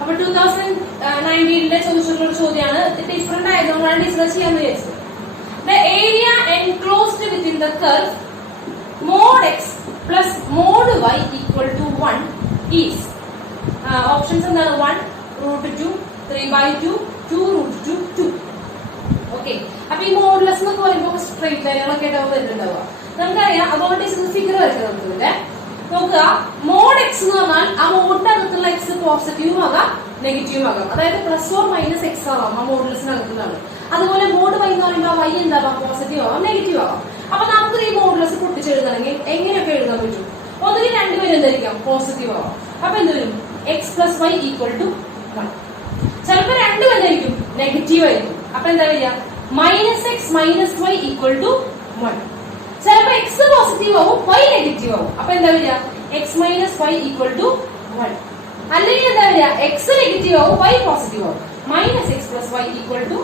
അപ്പൊ 2019 ചോദിച്ചിട്ടുള്ള ചോദ്യമാണ്. ഡിഫറെന്റ് ആയതുകൊണ്ടാണ് ടീച്ചർ ചെയ്യാന്ന് വിചാരിച്ചത്. The area enclosed within the curve mod x plus mod y equal to 1 is options എന്താണ്? 1 √2, 3/2, 2 √2, 2. ഓക്കെ, അപ്പൊ ഈ മോഡുലസ് എന്നൊക്കെ പറയുമ്പോൾ സ്ട്രെയിറ്റ് ലൈനുകളൊക്കെ ആയിട്ടാവും വരുന്നുണ്ടാവുക. നമുക്കറിയാം. അതുകൊണ്ട് ഫിഗർ വരയ്ക്കാം. നമുക്ക് നോക്കുക. മോഡ് എക്സ് എന്ന് പറഞ്ഞാൽ ആ മോഡിന്റെ അകത്തുള്ള എക്സ് പോസിറ്റീവും ആകാം നെഗറ്റീവും ആകാം. അതായത് പ്ലസ് ഓർ മൈനസ് എക്സ് ആവാം ആ മോഡുലസിനകത്തുള്ളതാണ്. അതുപോലെ മോഡ് വൈ എന്ന് പറയുമ്പോൾ വൈ എന്താവാം? പോസിറ്റീവ് ആവാം നെഗറ്റീവ് ആവാം. അപ്പൊ നമുക്ക് ഈ മോഡുലസ് പൊട്ടിച്ചെഴുതണമെങ്കിൽ എങ്ങനെയൊക്കെ എഴുതാൻ പറ്റും? ഒന്നുകിൽ രണ്ടുപേരും എന്തായിരിക്കാം? പോസിറ്റീവ് ആവാം. അപ്പൊ എന്ത് വരും? X plus Y equal to 1. ചിലപ്പോ രണ്ടും എന്തായിരിക്കും? നെഗറ്റീവ് ആയിരിക്കും. അപ്പൊ എന്താ വരിക? -x minus Y equal to 1. ചിലപ്പോ എക്സ് പോസിറ്റീവ് ആവും, വൈ നെഗറ്റീവ് ആവും. അപ്പൊ എന്താ വരിക? X minus Y equal to 1. അല്ലെങ്കിൽ എന്താ വരിക? എക്സ് നെഗറ്റീവ് ആവും, വൈ പോസിറ്റീവ് ആവും. -x plus Y equal to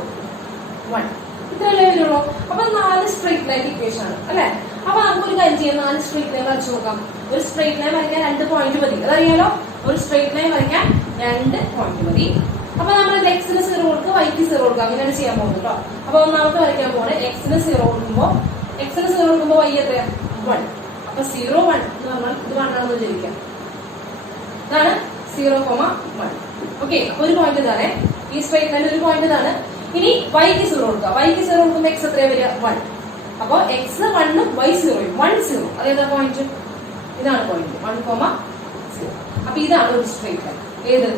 1. ഇത്രയല്ലേ വരുള്ളൂ. അപ്പൊ 4 സ്ട്രെയിറ്റ് ലൈൻ ഇക്വേഷൻ ആണ് അല്ലെ? അപ്പൊ നമുക്കൊരു കാര്യം ചെയ്യാം. 4 സ്ട്രെയിറ്റ് ലൈൻ വരച്ചു നോക്കാം. ഒരു സ്ട്രെയിറ്റ് ലൈൻ വരയ്ക്കാൻ 2 പോയിന്റ് മതി. അതറിയാലോ? ഒരു സ്ട്രെയിറ്റ് ലൈൻ വരയ്ക്കാൻ 2 പോയിന്റ് മതി. അപ്പൊ നമ്മൾ എക്സിന് 0 കൊടുക്കുക, വൈക്ക് 0 കൊടുക്കുക. അങ്ങനെയാണ് ചെയ്യാൻ പോകുന്നത് കേട്ടോ. അപ്പൊ ഒന്നാമത്തെ വരയ്ക്കാൻ പോകണേ. എക്സിന് 0 കൊടുക്കുമ്പോ വൈ എത്രയാ? 1. അപ്പൊ 0, 1 എന്ന് പറഞ്ഞാൽ ഇത് 1 ആണെന്ന് വിചാരിക്കാം. ഇതാണ് 0, 1. ഓക്കെ, അപ്പൊ ഒരു പോയിന്റ് ഇതാണ്. ഈ സ്ട്രെയിറ്റ് ലൈനിൽ ഒരു പോയിന്റ് ഇതാണ്. ഇനി വൈക്ക് 0 കൊടുക്കുക. വൈക്ക് 0 കൊടുക്കുമ്പോൾ എക്സ് എത്രയാ വരിക? 1. അപ്പൊ എക്സ് 1 ഉം വൈ 0. 1, 0. അതേതാ പോയിന്റ്? ഇതാണ് പോയിന്റ് 1, 0. അപ്പൊ ഇതാണ് ഒരു സ്ട്രെയിറ്റ് ലൈൻ. ഏത്?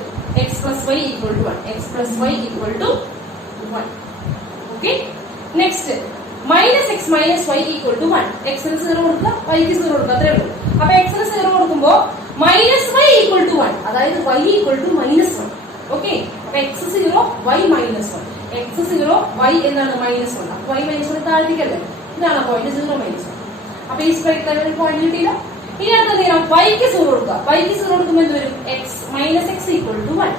X plus Y equal to 1. X plus Y equal to 1. Okay, next -x minus Y equal to 1. എക്സിന് 0 കൊടുക്കുക, വൈക്ക് 0 കൊടുക്കുക. അത്രേ ഉള്ളൂ. അപ്പൊ എക്സിന് 0 കൊടുക്കുമ്പോ മൈനസ് വൈ ഈക്വൽ ടു 1. അതായത് വൈ ഈക്വൽ ടു -1. ഓക്കെ, അപ്പൊ എക്സ് 0, വൈ -1. എക്സ് 0, വൈ എന്താണ്? -1. അപ്പൊ വൈ -1 താഴ്ത്തിക്കല്ലേ? ഇതാണ് പോയിന്റ് 0, -1. അപ്പൊ ഈ സ്ട്രെയിറ്റ് ലൈനിൽ പോയിന്റ് കിട്ടിയില്ല. ഇനി അടുത്ത ചെയ്യാം. വൈക്ക് 0 കൊടുക്കുക. വൈക്ക് 0 കൊടുക്കുമ്പോൾ എന്ത് വരും? -x equal to 1.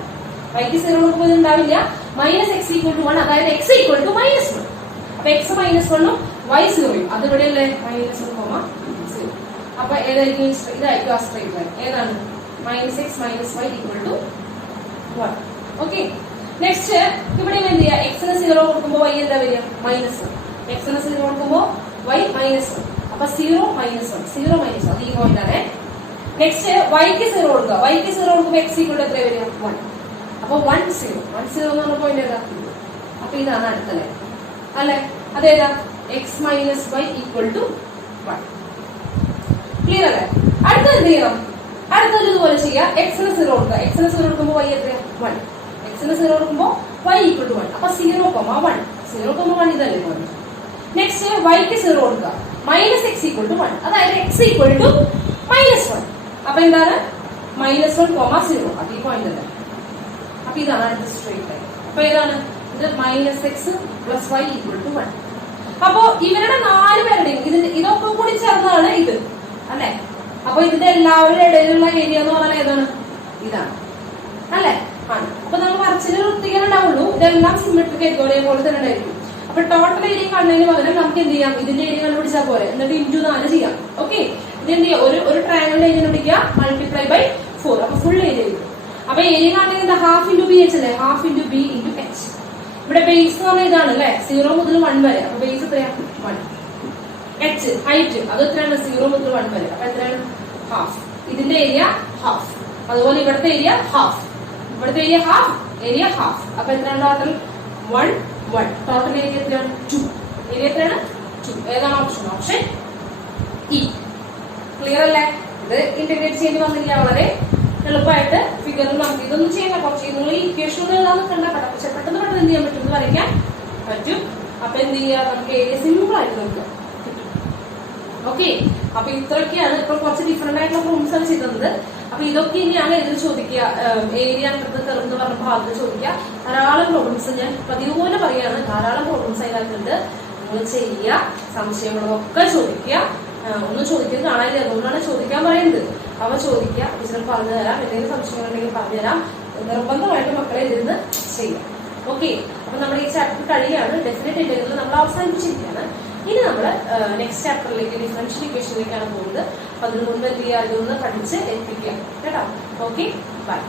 വൈക്ക് 0 കൊടുക്കുമ്പോൾ ഇത് ഉണ്ടാവില്ല. -x equal to 1. അതായത് x ഈക്വൽ ടു -1. അപ്പൊ x -1 ഉം y 0. അത് ഇവിടെയല്ലേ? -1, 0. അപ്പൊ ഏതായിരിക്കും? ഇതായിരിക്കും ആ സ്ട്രെയിറ്റ് ലൈൻ. ഏതാണ്? Minus x minus Y equal to 1. Okay, next ഇവിടെ എന്ത് ചെയ്യാം, എക്സിന് 0 കൊടുക്കുമ്പോൾ വൈ എന്താ വരിക, മൈനസ് 1. എക്സിന് 0 കൊടുക്കുമ്പോൾ വൈ മൈനസ് 1. അപ്പൊ 0 മൈനസ് 1, 0 മൈനസ് 1 അത് ഈ പോയിന്റ് ആണ്. നെക്സ്റ്റ് വൈക്ക് 0 കൊടുക്കുക, വൈക്ക് 0 കൊടുക്കുമ്പോൾ എക്സ് ഈക്വൽ ടു എത്ര വരിക, 1. അപ്പൊ 1 0 എന്ന് പറഞ്ഞ പോയിന്റ് ഏതാ, അപ്പൊ ഇതാണ് അടുത്ത ലൈൻ അല്ലെ, അതേതാ, x minus Y equal to 1. Clear അല്ലേ? അടുത്ത എന്ത് ചെയ്യണം, അടുത്തത് ഇതുപോലെ ചെയ്യാം, എക്സിന് 0 കൊടുക്കുക, എക്സിന് 0 കൊടുക്കുമ്പോൾ വൈ എത്രയാ, 1. എക്സിന് 0 കൊടുക്കുമ്പോൾ വൈ ഈക്വൽ ടു 1. അപ്പൊ 0,1 0,1 ഇതല്ലേ പോയിന്റ്. നെക്സ്റ്റ് വൈക്ക് 0 കൊടുക്കുക, മൈനസ് എക്സ് ഈക്വൽ ടു 1, അതായത് എക്സ് ഈക്വൽ ടു മൈനസ് 1. അപ്പൊ എന്താണ്, -1, 0 അത് ഈ പോയിന്റ് അല്ലേ. അപ്പൊ ഇതാണ് അടുത്ത സ്ട്രേറ്റ് ലൈൻ. അപ്പൊ ഏതാണ് ഇത്, minus X plus Y equal to 1. അപ്പൊ ഇവരുടെ 4 പേരുടെയും ഇതൊക്കെ കൂടി ചേർന്നതാണ് ഇത് അല്ലെ. അപ്പൊ ഇതിന്റെ എല്ലാവരുടെ ഇടയിലുള്ള ഏരിയ എന്ന് പറഞ്ഞാൽ ഏതാണ്, ഇതാണ് അല്ലെ, ആണ്. അപ്പൊ നമ്മൾ വരച്ചിന് വൃത്തിക്കാൻ ഉണ്ടാവുള്ളൂ, ഇതെല്ലാം സിമെട്രിക് ആയിരിക്കും, ഒരേപോലെ തന്നെ ഉണ്ടായിരിക്കും. അപ്പൊ ടോട്ടൽ ഏരിയ കാണുന്നതിന് പകരം നമുക്ക് എന്ത് ചെയ്യാം, ഇതിന്റെ ഏരിയ കണ്ടുപിടിച്ചാൽ പോലെ, എന്നിട്ട് ഇൻറ്റു 4 ചെയ്യാം. ഓക്കെ, ഇത് എന്ത് ചെയ്യാം, ഒരു ട്രയാങ്കിളിന്റെ ഏരിയ കണ്ടുപിടിക്കുക, മൾട്ടിപ്ലൈ ബൈ 4, അപ്പൊ ഫുൾ ഏരിയ കിട്ടും. അപ്പൊ ഏരിയ കാണുന്നത് ഹാഫ് ഇൻറ്റു ബി എച്ച് അല്ലേ, half into B into H. ഇവിടെ ബേസ് എന്ന് പറഞ്ഞാൽ ഇതാണ് അല്ലെ, 0 മുതൽ 1 വരെ. അപ്പൊ ബേസ് എത്രയാ, 1. എച്ച് ഹൈറ്റ് അത് എത്രയാണ്, 0 മുതൽ 1 വരെ. അപ്പൊ എത്രയാണ്, ഹാഫ്. ഇതിന്റെ ഏരിയ ഹാഫ്, അതുപോലെ ഇവിടുത്തെ ഏരിയ ഹാഫ്, ഇവിടുത്തെ ഏരിയ ഹാഫ്, ഏരിയ ഹാഫ്. അപ്പൊ എത്രയാണ് ടോട്ടൽ, 1 1. ടോട്ടൽ ഏരിയ എത്രയാണ്, 2. ഏരിയ എത്രയാണ്, 2. ഏതാണ് ഓപ്ഷൻ, ഓപ്ഷൻ ഇ. ക്ലിയർ അല്ലേ? ഇത് ഇന്റഗ്രേറ്റ് ചെയ്യേണ്ടി വന്നില്ല, വളരെ എളുപ്പമായിട്ട് ഫിഗറിൽ നമുക്ക് ഇതൊന്നും ചെയ്യണ്ട, കുറച്ച് നിങ്ങൾ ഈ ഇക്വേഷൻ എഴുതാൻ കണ്ട പെട്ടെന്ന് എന്ത് ചെയ്യാൻ പറ്റും, എന്ന് വരയ്ക്കാൻ പറ്റും. അപ്പൊ എന്ത് ചെയ്യുക, നമുക്ക് ഏരിയ സിമ്പിൾ ആയിട്ട് നമുക്ക് കിട്ടും. ഓക്കെ, അപ്പൊ ഇത്രയൊക്കെയാണ്. ഇപ്പൊ കുറച്ച് ഡിഫറെന്റ് ആയിട്ടുള്ള പ്രോബ്ലംസ് ആണ് ചെയ്തത്. അപ്പൊ ഇതൊക്കെ ഇനിയാണ് ഇതിൽ ചോദിക്കുക, ഏരിയ അണ്ടർ കർവ് എന്ന് പറഞ്ഞ ഭാഗത്ത് ചോദിക്കുക. ധാരാളം പ്രോബ്ലംസ് ഞാൻ പതിവുപോലെ പറയാണ്, ധാരാളം പ്രോബ്ലംസ് അതിനകത്തുണ്ട്. നിങ്ങൾ ചെയ്യുക, സംശയങ്ങളൊക്കെ ചോദിക്കുക. ഒന്നും ചോദിക്കുന്നത് കാണാനില്ല, അതുകൊണ്ടാണ് ചോദിക്കാൻ പറയുന്നത്. അവ ചോദിക്കുക, ടീച്ചർ പറഞ്ഞു തരാം, എന്തെങ്കിലും സംശയങ്ങളുണ്ടെങ്കിൽ പറഞ്ഞുതരാം. നിർബന്ധമായിട്ട് മക്കളെ ഇതിന്ന് ചെയ്യാം. ഓക്കെ, അപ്പൊ നമ്മുടെ ഈ ചാപ്റ്റർ കഴിയാണ്. ഡെഫിനറ്റ് ഇന്റഗ്രൽ നമ്മൾ അവസാനിപ്പിച്ചിരിക്കുകയാണ്. ഇനി നമ്മൾ നെക്സ്റ്റ് ചാപ്റ്ററിലേക്ക്, ഡിഫറൻഷ്യൽ ഇക്വേഷനിലേക്കാണ് പോകുന്നത്. അപ്പൊ അതിന് മുൻപ് എന്ത് ചെയ്യുക, ഇതൊന്ന് പഠിച്ച് എത്തിക്കുക കേട്ടോ. Okay, by.